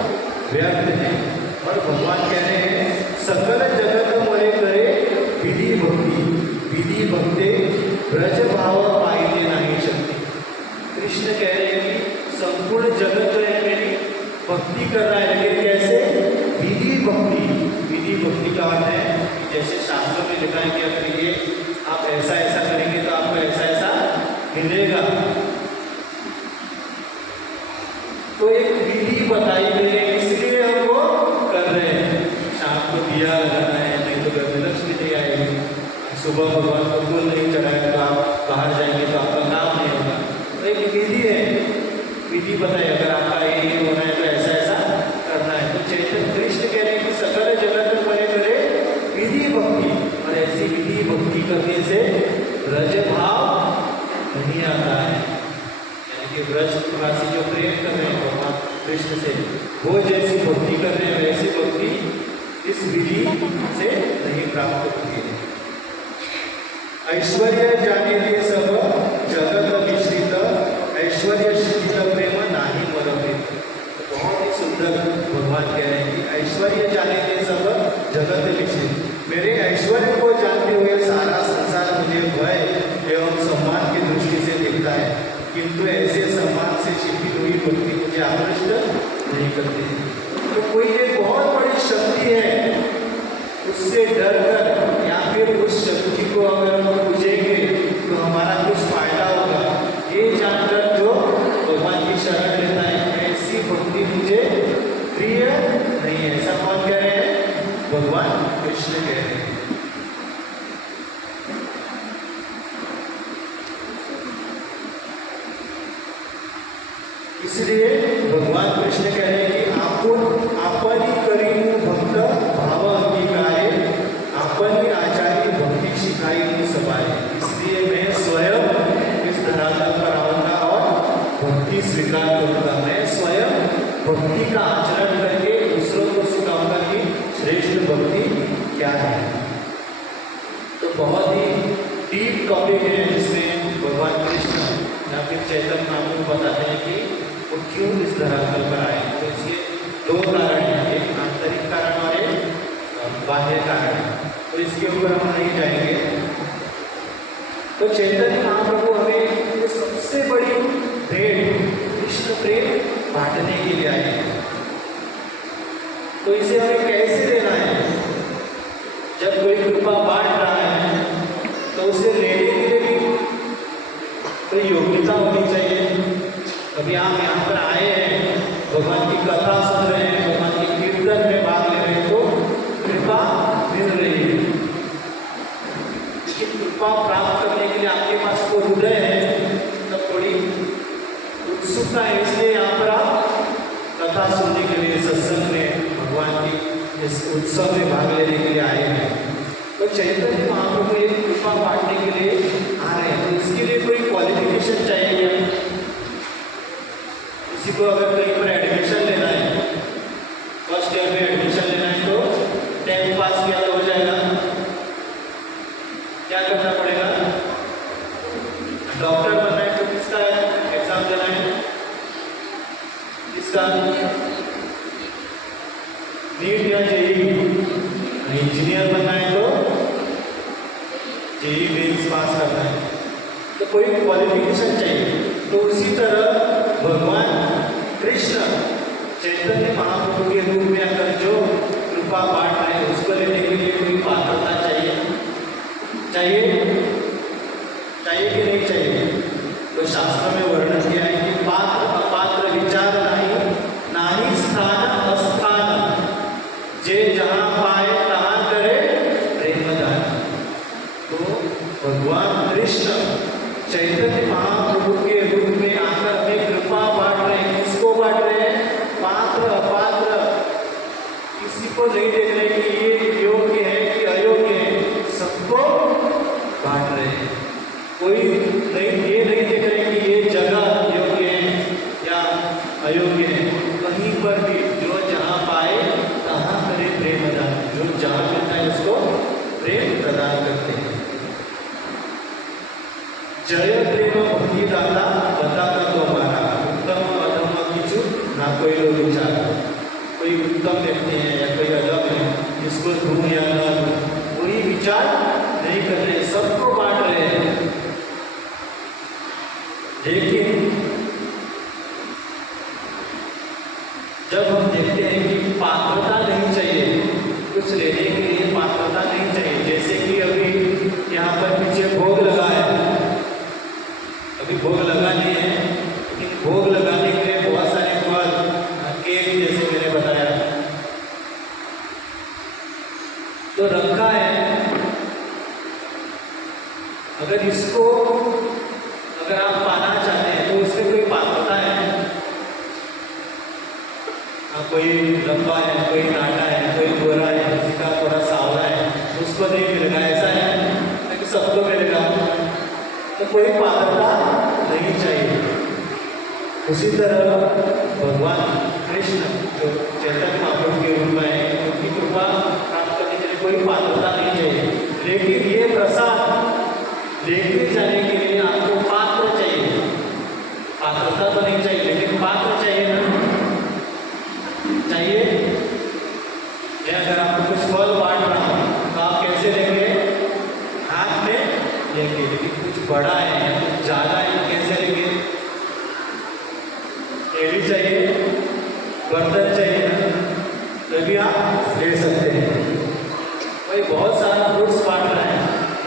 व्यर्थ है। और भगवान कह रहे हैं सकल जगत मोरे करे विधि भक्ति, विधि भक्ते ब्रज भाव पाइते नहीं शक्ति। कृष्ण कह रहे हैं कि संपूर्ण जगत जो है मेरी भक्ति कर रहा है, लेकिन कैसे? विधि भक्ति। विधि भक्ति का अर्थ है कि जैसे शास्त्रों में लिखा है कि अगर ये आप ऐसा ऐसा करेंगे तो आपको ऐसा ऐसा मिलेगा, तो एक विधि बताई गई है, इसलिए हम वो कर रहे हैं। शाम को दिया लगाना है, नहीं तो घर में लक्ष्मी नहीं आएगी। सुबह भगवान को फूल नहीं चढ़ाया तो आप बाहर जाएंगे तो आपका काम नहीं होगा। तो एक विधि है, विधि बताए अगर आपका ये होना है तो ऐसा ऐसा करना है। तो चैतन्य कृष्ण कह रहे हैं कि सकल जगत बड़े बड़े विधि भक्ति, और ऐसी विधि भक्ति कृष्ण से, वो जैसी भक्ति कर रहे हैं वैसी भक्ति इस विधि से नहीं प्राप्त होती है। ऐश्वर्य जाने के सब जगत मिश्रित, ऐश्वर्य शील प्रेम नाही मरते। बहुत ही सुंदर भगवान कह रहे हैं कि ऐश्वर्य जाने के सब जगत मिश्रित, मेरे ऐश्वर्य को जानते हुए सारा संसार मुझे भय एवं सम्मान की दृष्टि से देखता है, किंतु ऐसे सम्मान से छिपी हुई भक्ति मुझे आकृष्ट नहीं करती। तो कोई एक बहुत बड़ी शक्ति है, उससे डर कर या फिर उस शक्ति को अगर हम पूजेंगे तो हमारा कुछ फायदा होगा, ये जानकर जो भगवान की शरण लेता है ऐसी भक्ति मुझे प्रिय नहीं है। ऐसा कौन कह रहे हैं? भगवान कृष्ण कह रहे हैं। इसलिए भगवान कृष्ण कह रहे हैं कि आपण करीन भक्त भाव अंगीकारे, आपण आचार्य भक्ति शिखाई सबाए। इसलिए मैं स्वयं इस धरातल पर आऊंगा और भक्ति स्वीकार करूंगा। मैं स्वयं भक्ति का आचरण करके दूसरों को सिखाऊंगा कि श्रेष्ठ भक्ति क्या है। तो बहुत ही डीप टॉपिक है जिसमें भगवान कृष्ण या फिर चैतन्य महाप्रभु बताते हैं कि वो क्यों इस धरातल पर आए। तो इसके दो कारण हैं, एक आंतरिक कारण और एक बाह्य कारण। तो इसके ऊपर हम नहीं जाएंगे। तो चैतन्य महाप्रभु हमें सबसे बड़ी भेंट कृष्ण प्रेम बांटने के लिए आए हैं। तो इसे हमें कैसे देना है? जब कोई कृपा बांट रहा है तो उसे लेने के लिए भी कोई योग्यता होनी चाहिए। अभी आप यहाँ पर आए हैं, भगवान की कथा सुन रहे हैं, भगवान के कीर्तन में भाग ले रहे हैं, तो कृपा मिल रही है। लेकिन कृपा प्राप्त करने के लिए आपके पास तो हृदय है, तब थोड़ी उत्सुकता है, इसलिए यहाँ पर आप कथा सुनने के लिए, सत्संग में, भगवान की इस उत्सव में भाग लेने के लिए आए हैं। तो चैतन्य महाप्रभु एक कृपा बांटने के लिए आ रहे हैं। तो इसके लिए कोई क्वालिफिकेशन चाहिए क्या? किसी को अगर कहीं पर एडमिशन लेना है, फर्स्ट ईयर में एडमिशन लेना है, तो 10th पास किया तो हो जाएगा? क्या करना पड़ेगा? डॉक्टर बनना है तो किसका एग्जाम देना है? किसका? नीट या जेईई? इंजीनियर बनना है तो जेईई मेंस पास करना है, तो कोई क्वालिफिकेशन चाहिए। तो उसी तरह भगवान कृष्ण चैतन्य महाप्रभु के रूप में अगर जो कृपा बांट रहे हैं उसको लेने के लिए कोई पात्रता चाहिए कि नहीं चाहिए? तो शास्त्र में वर्णन किया है कि पात्र अपात्र विचार नाही स्थान अस्थान, जे जहां पाए तहां करे प्रेमदान। तो भगवान कृष्ण चैतन्य महाप्रभु के रूप में आकर हमें कृपा बांट रहे हैं। किसको बांट रहे हैं? पात्र अपात्र, किसी को नहीं देख रहे कि ये योग्य है कि अयोग्य है, सबको बांट रहे हैं। कोई नहीं, ये नहीं देख रहे कि ये जगह योग्य है या अयोग्य है। कहीं पर भी जो जहाँ पाए तहाँ करे प्रेमदान, जो जहाँ मिलता है उसको प्रेम प्रदान करते हैं। जय प्रेम भक्ति दाता बताता तो हमारा, उत्तम अधम किचु ना कोई लोग विचार। कोई उत्तम व्यक्ति है या कोई अधम है, जिसको धूम या न कोई विचार नहीं कर रहे, सबको बांट रहे हैं। लेकिन जब हम देखते हैं कि पात्रता नहीं चाहिए, कुछ लेने के लिए पात्रता नहीं चाहिए, जैसे कि अभी यहाँ पर पीछे भोग लगा है, अभी भोग लगा नहीं है, लेकिन भोग लगाने के लिए बहुत सारे फल, केक जैसे मैंने बताया तो रखा है। अगर इसको अगर आप पाना चाहते हैं तो इसमें कोई पात्रता है? कोई लंबा है, कोई नाटा है, कोई गोरा है, किसी का थोड़ा सावला है, उसको नहीं मिलेगा, ऐसा है कि सबको मिलेगा? तो कोई पात्रता नहीं चाहिए। उसी तरह भगवान कृष्ण जो चैतन्य महाप्रभु के रूप में है, उनकी कृपा प्राप्त करने के लिए कोई पात्रता नहीं चाहिए, लेकिन ये प्रसाद लेके जाने के लिए आपको पात्र चाहिए। पात्रता तो नहीं चाहिए, लेकिन पात्र चाहिए ना, चाहिए। या अगर आपको कुछ फल बांट रहा हूँ तो आप कैसे लेंगे? हाथ में लेंगे। लेकिन कुछ बड़ा है या कुछ ज़्यादा है तो कैसे लेंगे? थैली चाहिए, बर्तन चाहिए ना, तभी आप ले सकते हैं। वही बहुत सारा फ्रूट्स बांट रहा है,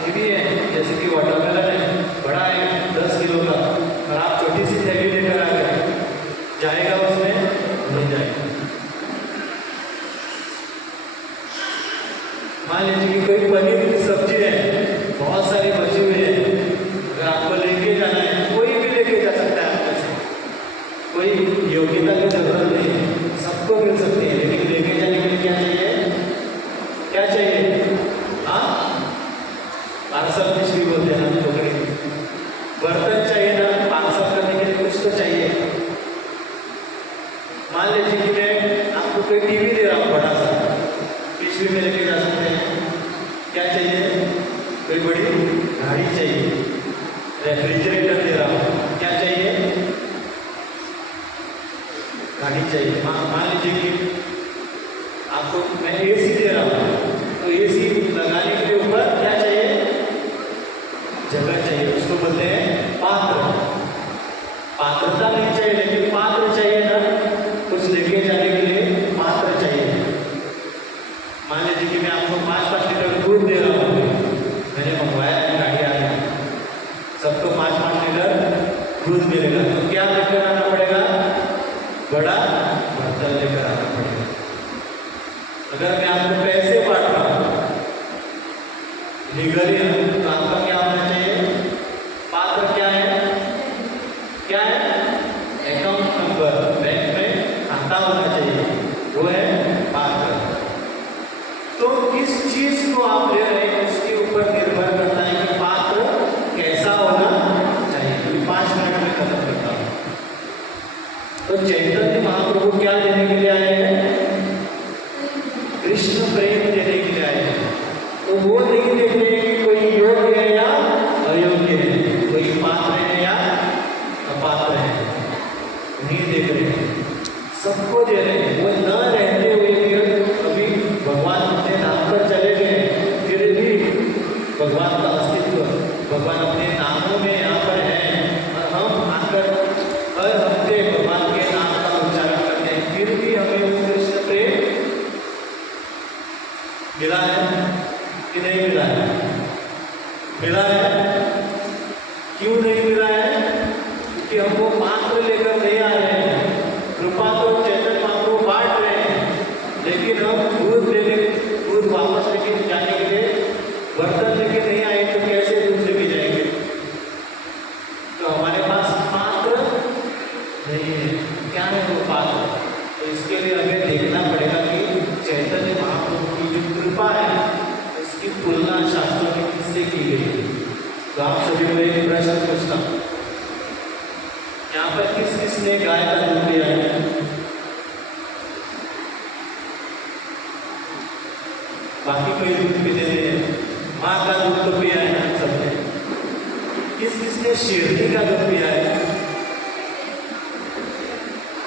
ये भी है, जैसे कि वाटरमेलन है, बड़ा है 10 किलो का, और आप छोटी सी थैली लेकर आ गए, जाएगा उसमें? नहीं जाएगा। मान लीजिए कि कोई पनीर की सब्जी है, बहुत सारी बची हुई है, अगर आपको लेके जाना है, कोई भी लेके जा सकता है आपके से, कोई योग्यता की जरूरत नहीं है, सबको मिल सकती है। लेकिन लेके जाने के लिए क्या चाहिए? क्या चाहिए? हाँ, पार्सल फिश भी बोलते हैं ना, टोकरी। बर्तन चाहिए ना, पार्सल करने के लिए कुछ तो चाहिए। मान लीजिए कि मैं आपको कोई टीवी दे रहा हूँ बड़ा सा, फिश भी में लेके जा सकते हैं। क्या चाहिए? कोई बड़ी गाड़ी चाहिए। रेफ्रिजरेटर दे रहा हूँ, क्या चाहिए? गाड़ी चाहिए। मान लीजिए कि आपको मैं एसी दे रहा हूँ, तो एसी लगाने के लिए ऊपर क्या चाहिए? जगह चाहिए, उसको बोलते हैं पात्र। पात्रता नहीं चाहिए, लेकिन पात्र चाहिए ना, कुछ लेके जाने के लिए पात्र चाहिए। मान लीजिए कि मैं आपको 5-5 लीटर दूध दे रहा हूँ, मैंने मंगवाया है, गाड़ी आ गई, सबको 5-5 लीटर दूध मिलेगा, तो क्या लेकर आना पड़ेगा? बड़ा बर्तन लेकर आना पड़ेगा। अगर मैं आपको पैसे बांट रहा हूँ लीगली, तो आपका क्या होना चाहिए? पात्र क्या है? क्या है? अकाउंट नंबर, बैंक में खाता होना चाहिए, वो है पात्र। तो किस चीज को आप ले रहे हैं उसके ऊपर निर्भर करता है कि पात्र कैसा होना चाहिए। 5 मिनट में खत्म करता हूँ। तो चैतन्य महाप्रभु क्या देने के लिए आए हैं? कृष्ण प्रेम देने के लिए आए हैं। तो वो नहीं देखते कि कोई योग्य है या अयोग्य है, कोई पात्र है या अपात्र है, नहीं देख रहे हैं, सबको दे रहे हैं। वो न रहते हुए भी अभी भगवान अपने नाम पर चले गए, फिर भी भगवान का अस्तित्व, भगवान अपने नामों में यहाँ पर है, और हम आकर हर हफ्ते भगवान के नाम का उच्चारण करते हैं, फिर भी हमें वो कृष्ण प्रेम मिला है कि नहीं मिला है? मिला है। क्यों नहीं मिला है? क्योंकि हमको पात्र लेकर नहीं आ रहे हैं। कृपा तो चैतन्य महाप्रभु बांट रहे हैं, लेकिन हम दूध वापस लेके जाने के लिए बर्तन लेके नहीं आए, तो कैसे दूध लेके जाएंगे? तो हमारे पास पात्र नहीं है। क्या है वो पात्र? तो इसके लिए हमें देखना पड़ेगा कि चैतन्य महाप्रभु की जो कृपा है, इसकी तुलना शास्त्रों में किससे की गई। तो आप सभी को एक प्रश्न पूछता हूँ, यहाँ पर किस किसने गाय का दूध दिया है? बाकी कोई दूध भी दे रहे हैं, माँ का दूध तो पिया है हम सबने। किस किसने शेरनी का दूध पिया है?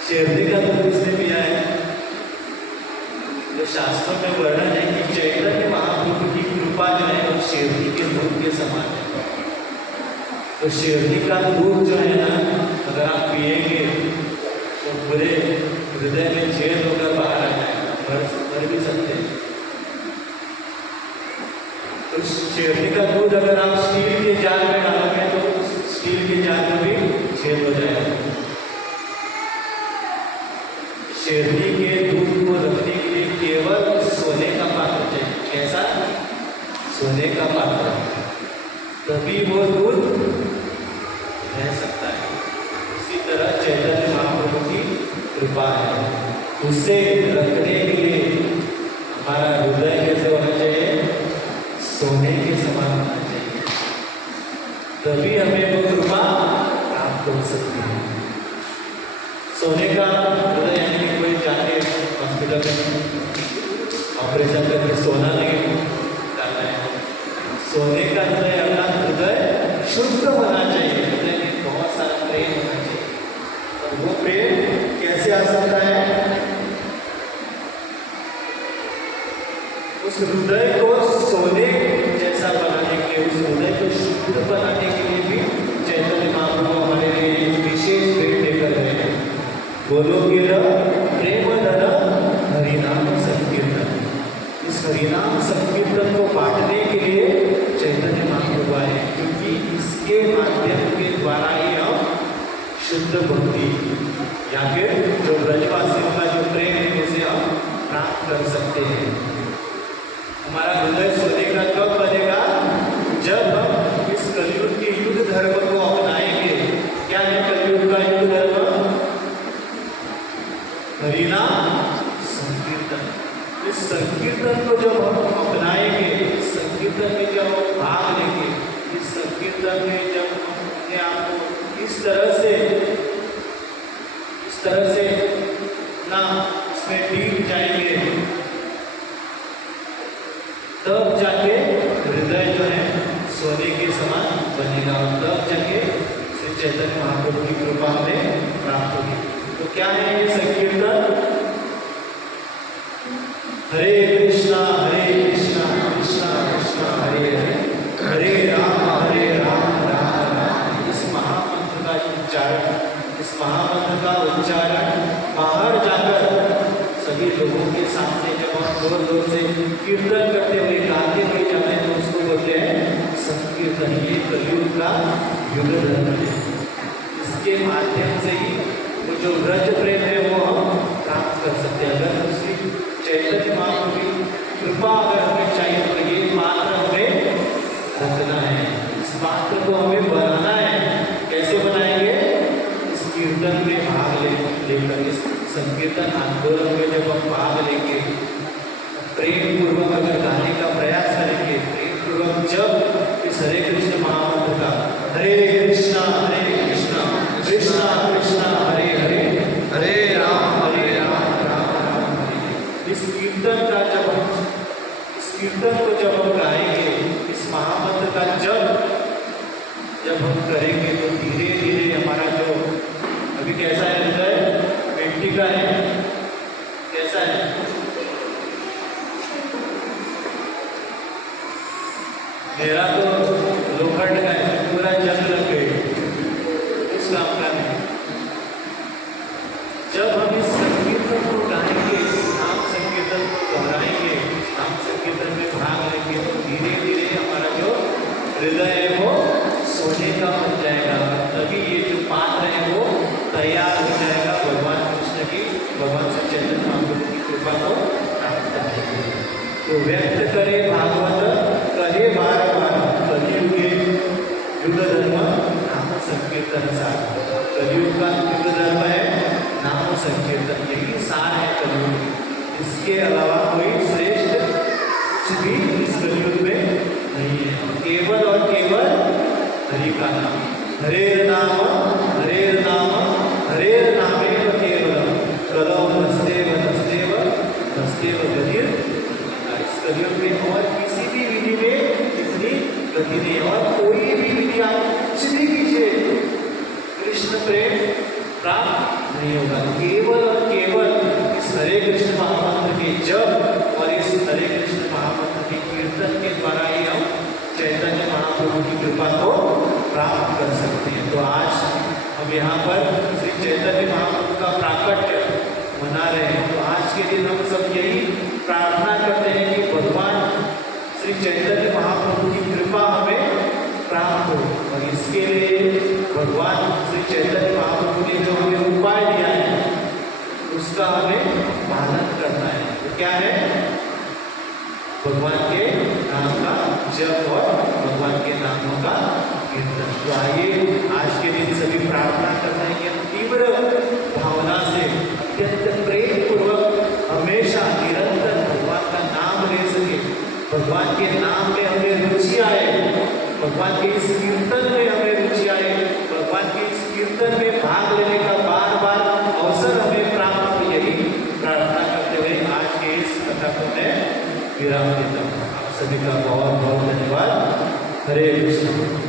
शेरनी का दूध किसने पिया है? जो शास्त्रों में वर्णन है कि चैतन्य महाप्रभु की कृपा जो है वो शेरनी के दूध के समान है। तो शेरनी का दूध जो है ना, अगर आप पिएंगे तो पूरे हृदय में छेद होकर बाहर आ जाएगा, मर भी सकते हैं। तो शेरनी का दूध अगर आप स्टील के जार में डालोगे तो स्टील के जार में भी छेद हो जाएगा। शेरनी के दूध को रखने के लिए केवल सोने का पात्र चाहिए। कैसा? सोने का पात्र, तभी वो दूध रह सकता है। इसी तरह चैतन्य महाप्रभु की कृपा है, उसे रखने के लिए हमारा हृदय कैसे होना चाहिए? सोने के समान होना चाहिए, तभी हमें वो कृपा प्राप्त हो सकती है। सोने का हृदय यानी कि कोई जाके हॉस्पिटल में ऑपरेशन करके सोना नहीं डालना है। सोने का हृदय अपना हृदय शुद्ध होना चाहिए, हृदय में बहुत सारा प्रेम होना चाहिए। और वो प्रेम कैसे आ सकता है? उस हृदय को सोने जैसा बनाने के लिए, उस हृदय को शुद्ध बनाने के लिए भी चैतन्य महाप्रभु हमारे लिए एक विशेष भेंट लेकर गए हैं। बोलोगे प्रेम धन हरिनाम संकीर्तन। इस हरिनाम संकीर्तन को बांटने के लिए चैतन्य महाप्रभु आए, क्योंकि इसके माध्यम के द्वारा ही हम शुद्ध भक्ति या फिर जो ब्रजवासियों का जो प्रेम है उसे हम प्राप्त कर सकते हैं। हमारा हृदय सोने का कब बनेगा? जब हम इस कलयुग के युद्ध धर्म को अपनाएंगे। क्या है कलयुग का युद्ध धर्म? हरिनाम संकीर्तन। इस संकीर्तन को जब हम अपनाएंगे, इस संकीर्तन में जब हम भाग लेंगे, इस संकीर्तन में जब हम अपने आप को इस तरह से ना इसमें डीप जाएंगे, तब जाके हृदय जो है सोने के समान बनेगा और तब जाके श्री चैतन्य महाप्रभु की कृपा में प्राप्त होगी। तो क्या है ये संकीर्तन? हरे कृष्णा कृष्णा कृष्णा हरे हरे, हरे राम राम राम। इस महामंत्र का उच्चारण, इस महामंत्र का उच्चारण बाहर जाकर सभी लोगों के सामने जब हम जोर जोर से कीर्तन करते हुए गाते हुए जाते हैं तो उसको बोलते हैं संकीर्तन। ये कलयुग का युग धर्म है। इसके माध्यम से ही वो जो व्रज प्रेम है वो हम प्राप्त कर सकते हैं। अगर श्री चैतन्य महाप्रभु की कृपा अगर हमें चाहिए तो ये मात्र हमें रखना है, इस पात्र को हमें बनाना है। कैसे बनाएंगे? इस कीर्तन में भाग लेकर, इस संकीर्तन आंदोलन में जब हम भाग लेंगे, प्रेम पूर्वक अगर गाने का प्रयास करेंगे, प्रेम पूर्वक जब इस हरे कृष्ण महामंत्र का हरे कृष्णा कृष्णा कृष्णा हरे हरे, हरे राम राम राम हरे, इस कीर्तन का जब हम इस कीर्तन को जब हम गाएंगे, इस महामंत्र का जब हम करेंगे तो धीरे धीरे हमारा जो अभी कैसा है हृदय मिट्टी का है, कैसा है? मेरा तो लोखंड का है, पूरा जंग लग गई, उस काम का नहीं। जब हम इस संकीर्तन को गाएंगे, इस नाम संकीर्तन को दोहराएंगे, नाम संकीर्तन में भाग लेंगे तो धीरे धीरे हमारा जो हृदय है वो सोने का बन जाएगा। तभी ये जो पात्र है वो तैयार हो जाएगा भगवान कृष्ण की, भगवान श्री चैतन्य महाप्रभु की कृपा को प्राप्त करने के लिए। तो व्यक्त करे भागवत कहे बार बार, कलयुग के युग धर्म नाम संकीर्तन सार। कलयुग का युग धर्म है नाम संकीर्तन, यही सार है कलयुग। इसके अलावा कोई श्रेष्ठ कुछ भी इस कलयुग में नहीं है। केवल और केवल हरि का नाम, हरे नाम नामेव केवलम कलौ नस्तेव नस्तेव नस्तेव गतिर्। इस कलयुग में और किसी भी विधि में इतनी गति नहीं, और कोई भी विधि आप कुछ भी कीजिए कृष्ण प्रेम प्राप्त नहीं होगा। केवल और केवल इस हरे कृष्ण महामंत्र के जप और इस हरे कृष्ण महामंत्र के कीर्तन के द्वारा ही हम चैतन्य महाप्रभु की कृपा को प्राप्त कर सकते हैं। तो आज हम यहाँ पर श्री चैतन्य महाप्रभु का प्राकट्य मना रहे हैं। तो आज के दिन हम सब यही प्रार्थना करते हैं कि भगवान श्री चैतन्य महाप्रभु की कृपा हमें प्राप्त हो, और इसके लिए भगवान श्री चैतन्य महाप्रभु ने जो हमें उपाय दिया है उसका हमें पालन करना है। तो क्या है? भगवान के नाम का जप और भगवान के नामों का कीर्तन। तो आइए आज के दिन सभी प्रार्थना करते हैं कि हम तीव्र भावना से अत्यंत प्रेम पूर्वक हमेशा निरंतर भगवान का नाम ले सके, भगवान के नाम में हमें रुचि आए, भगवान के इस कीर्तन में हमें रुचि आए, भगवान के इस कीर्तन में भाग लेने का बार बार अवसर हमें प्राप्त हो, यही प्रार्थना करते हुए आज के इस कथा को मैं विराम देता हूँ। आप सभी का बहुत बहुत धन्यवाद। हरे कृष्ण।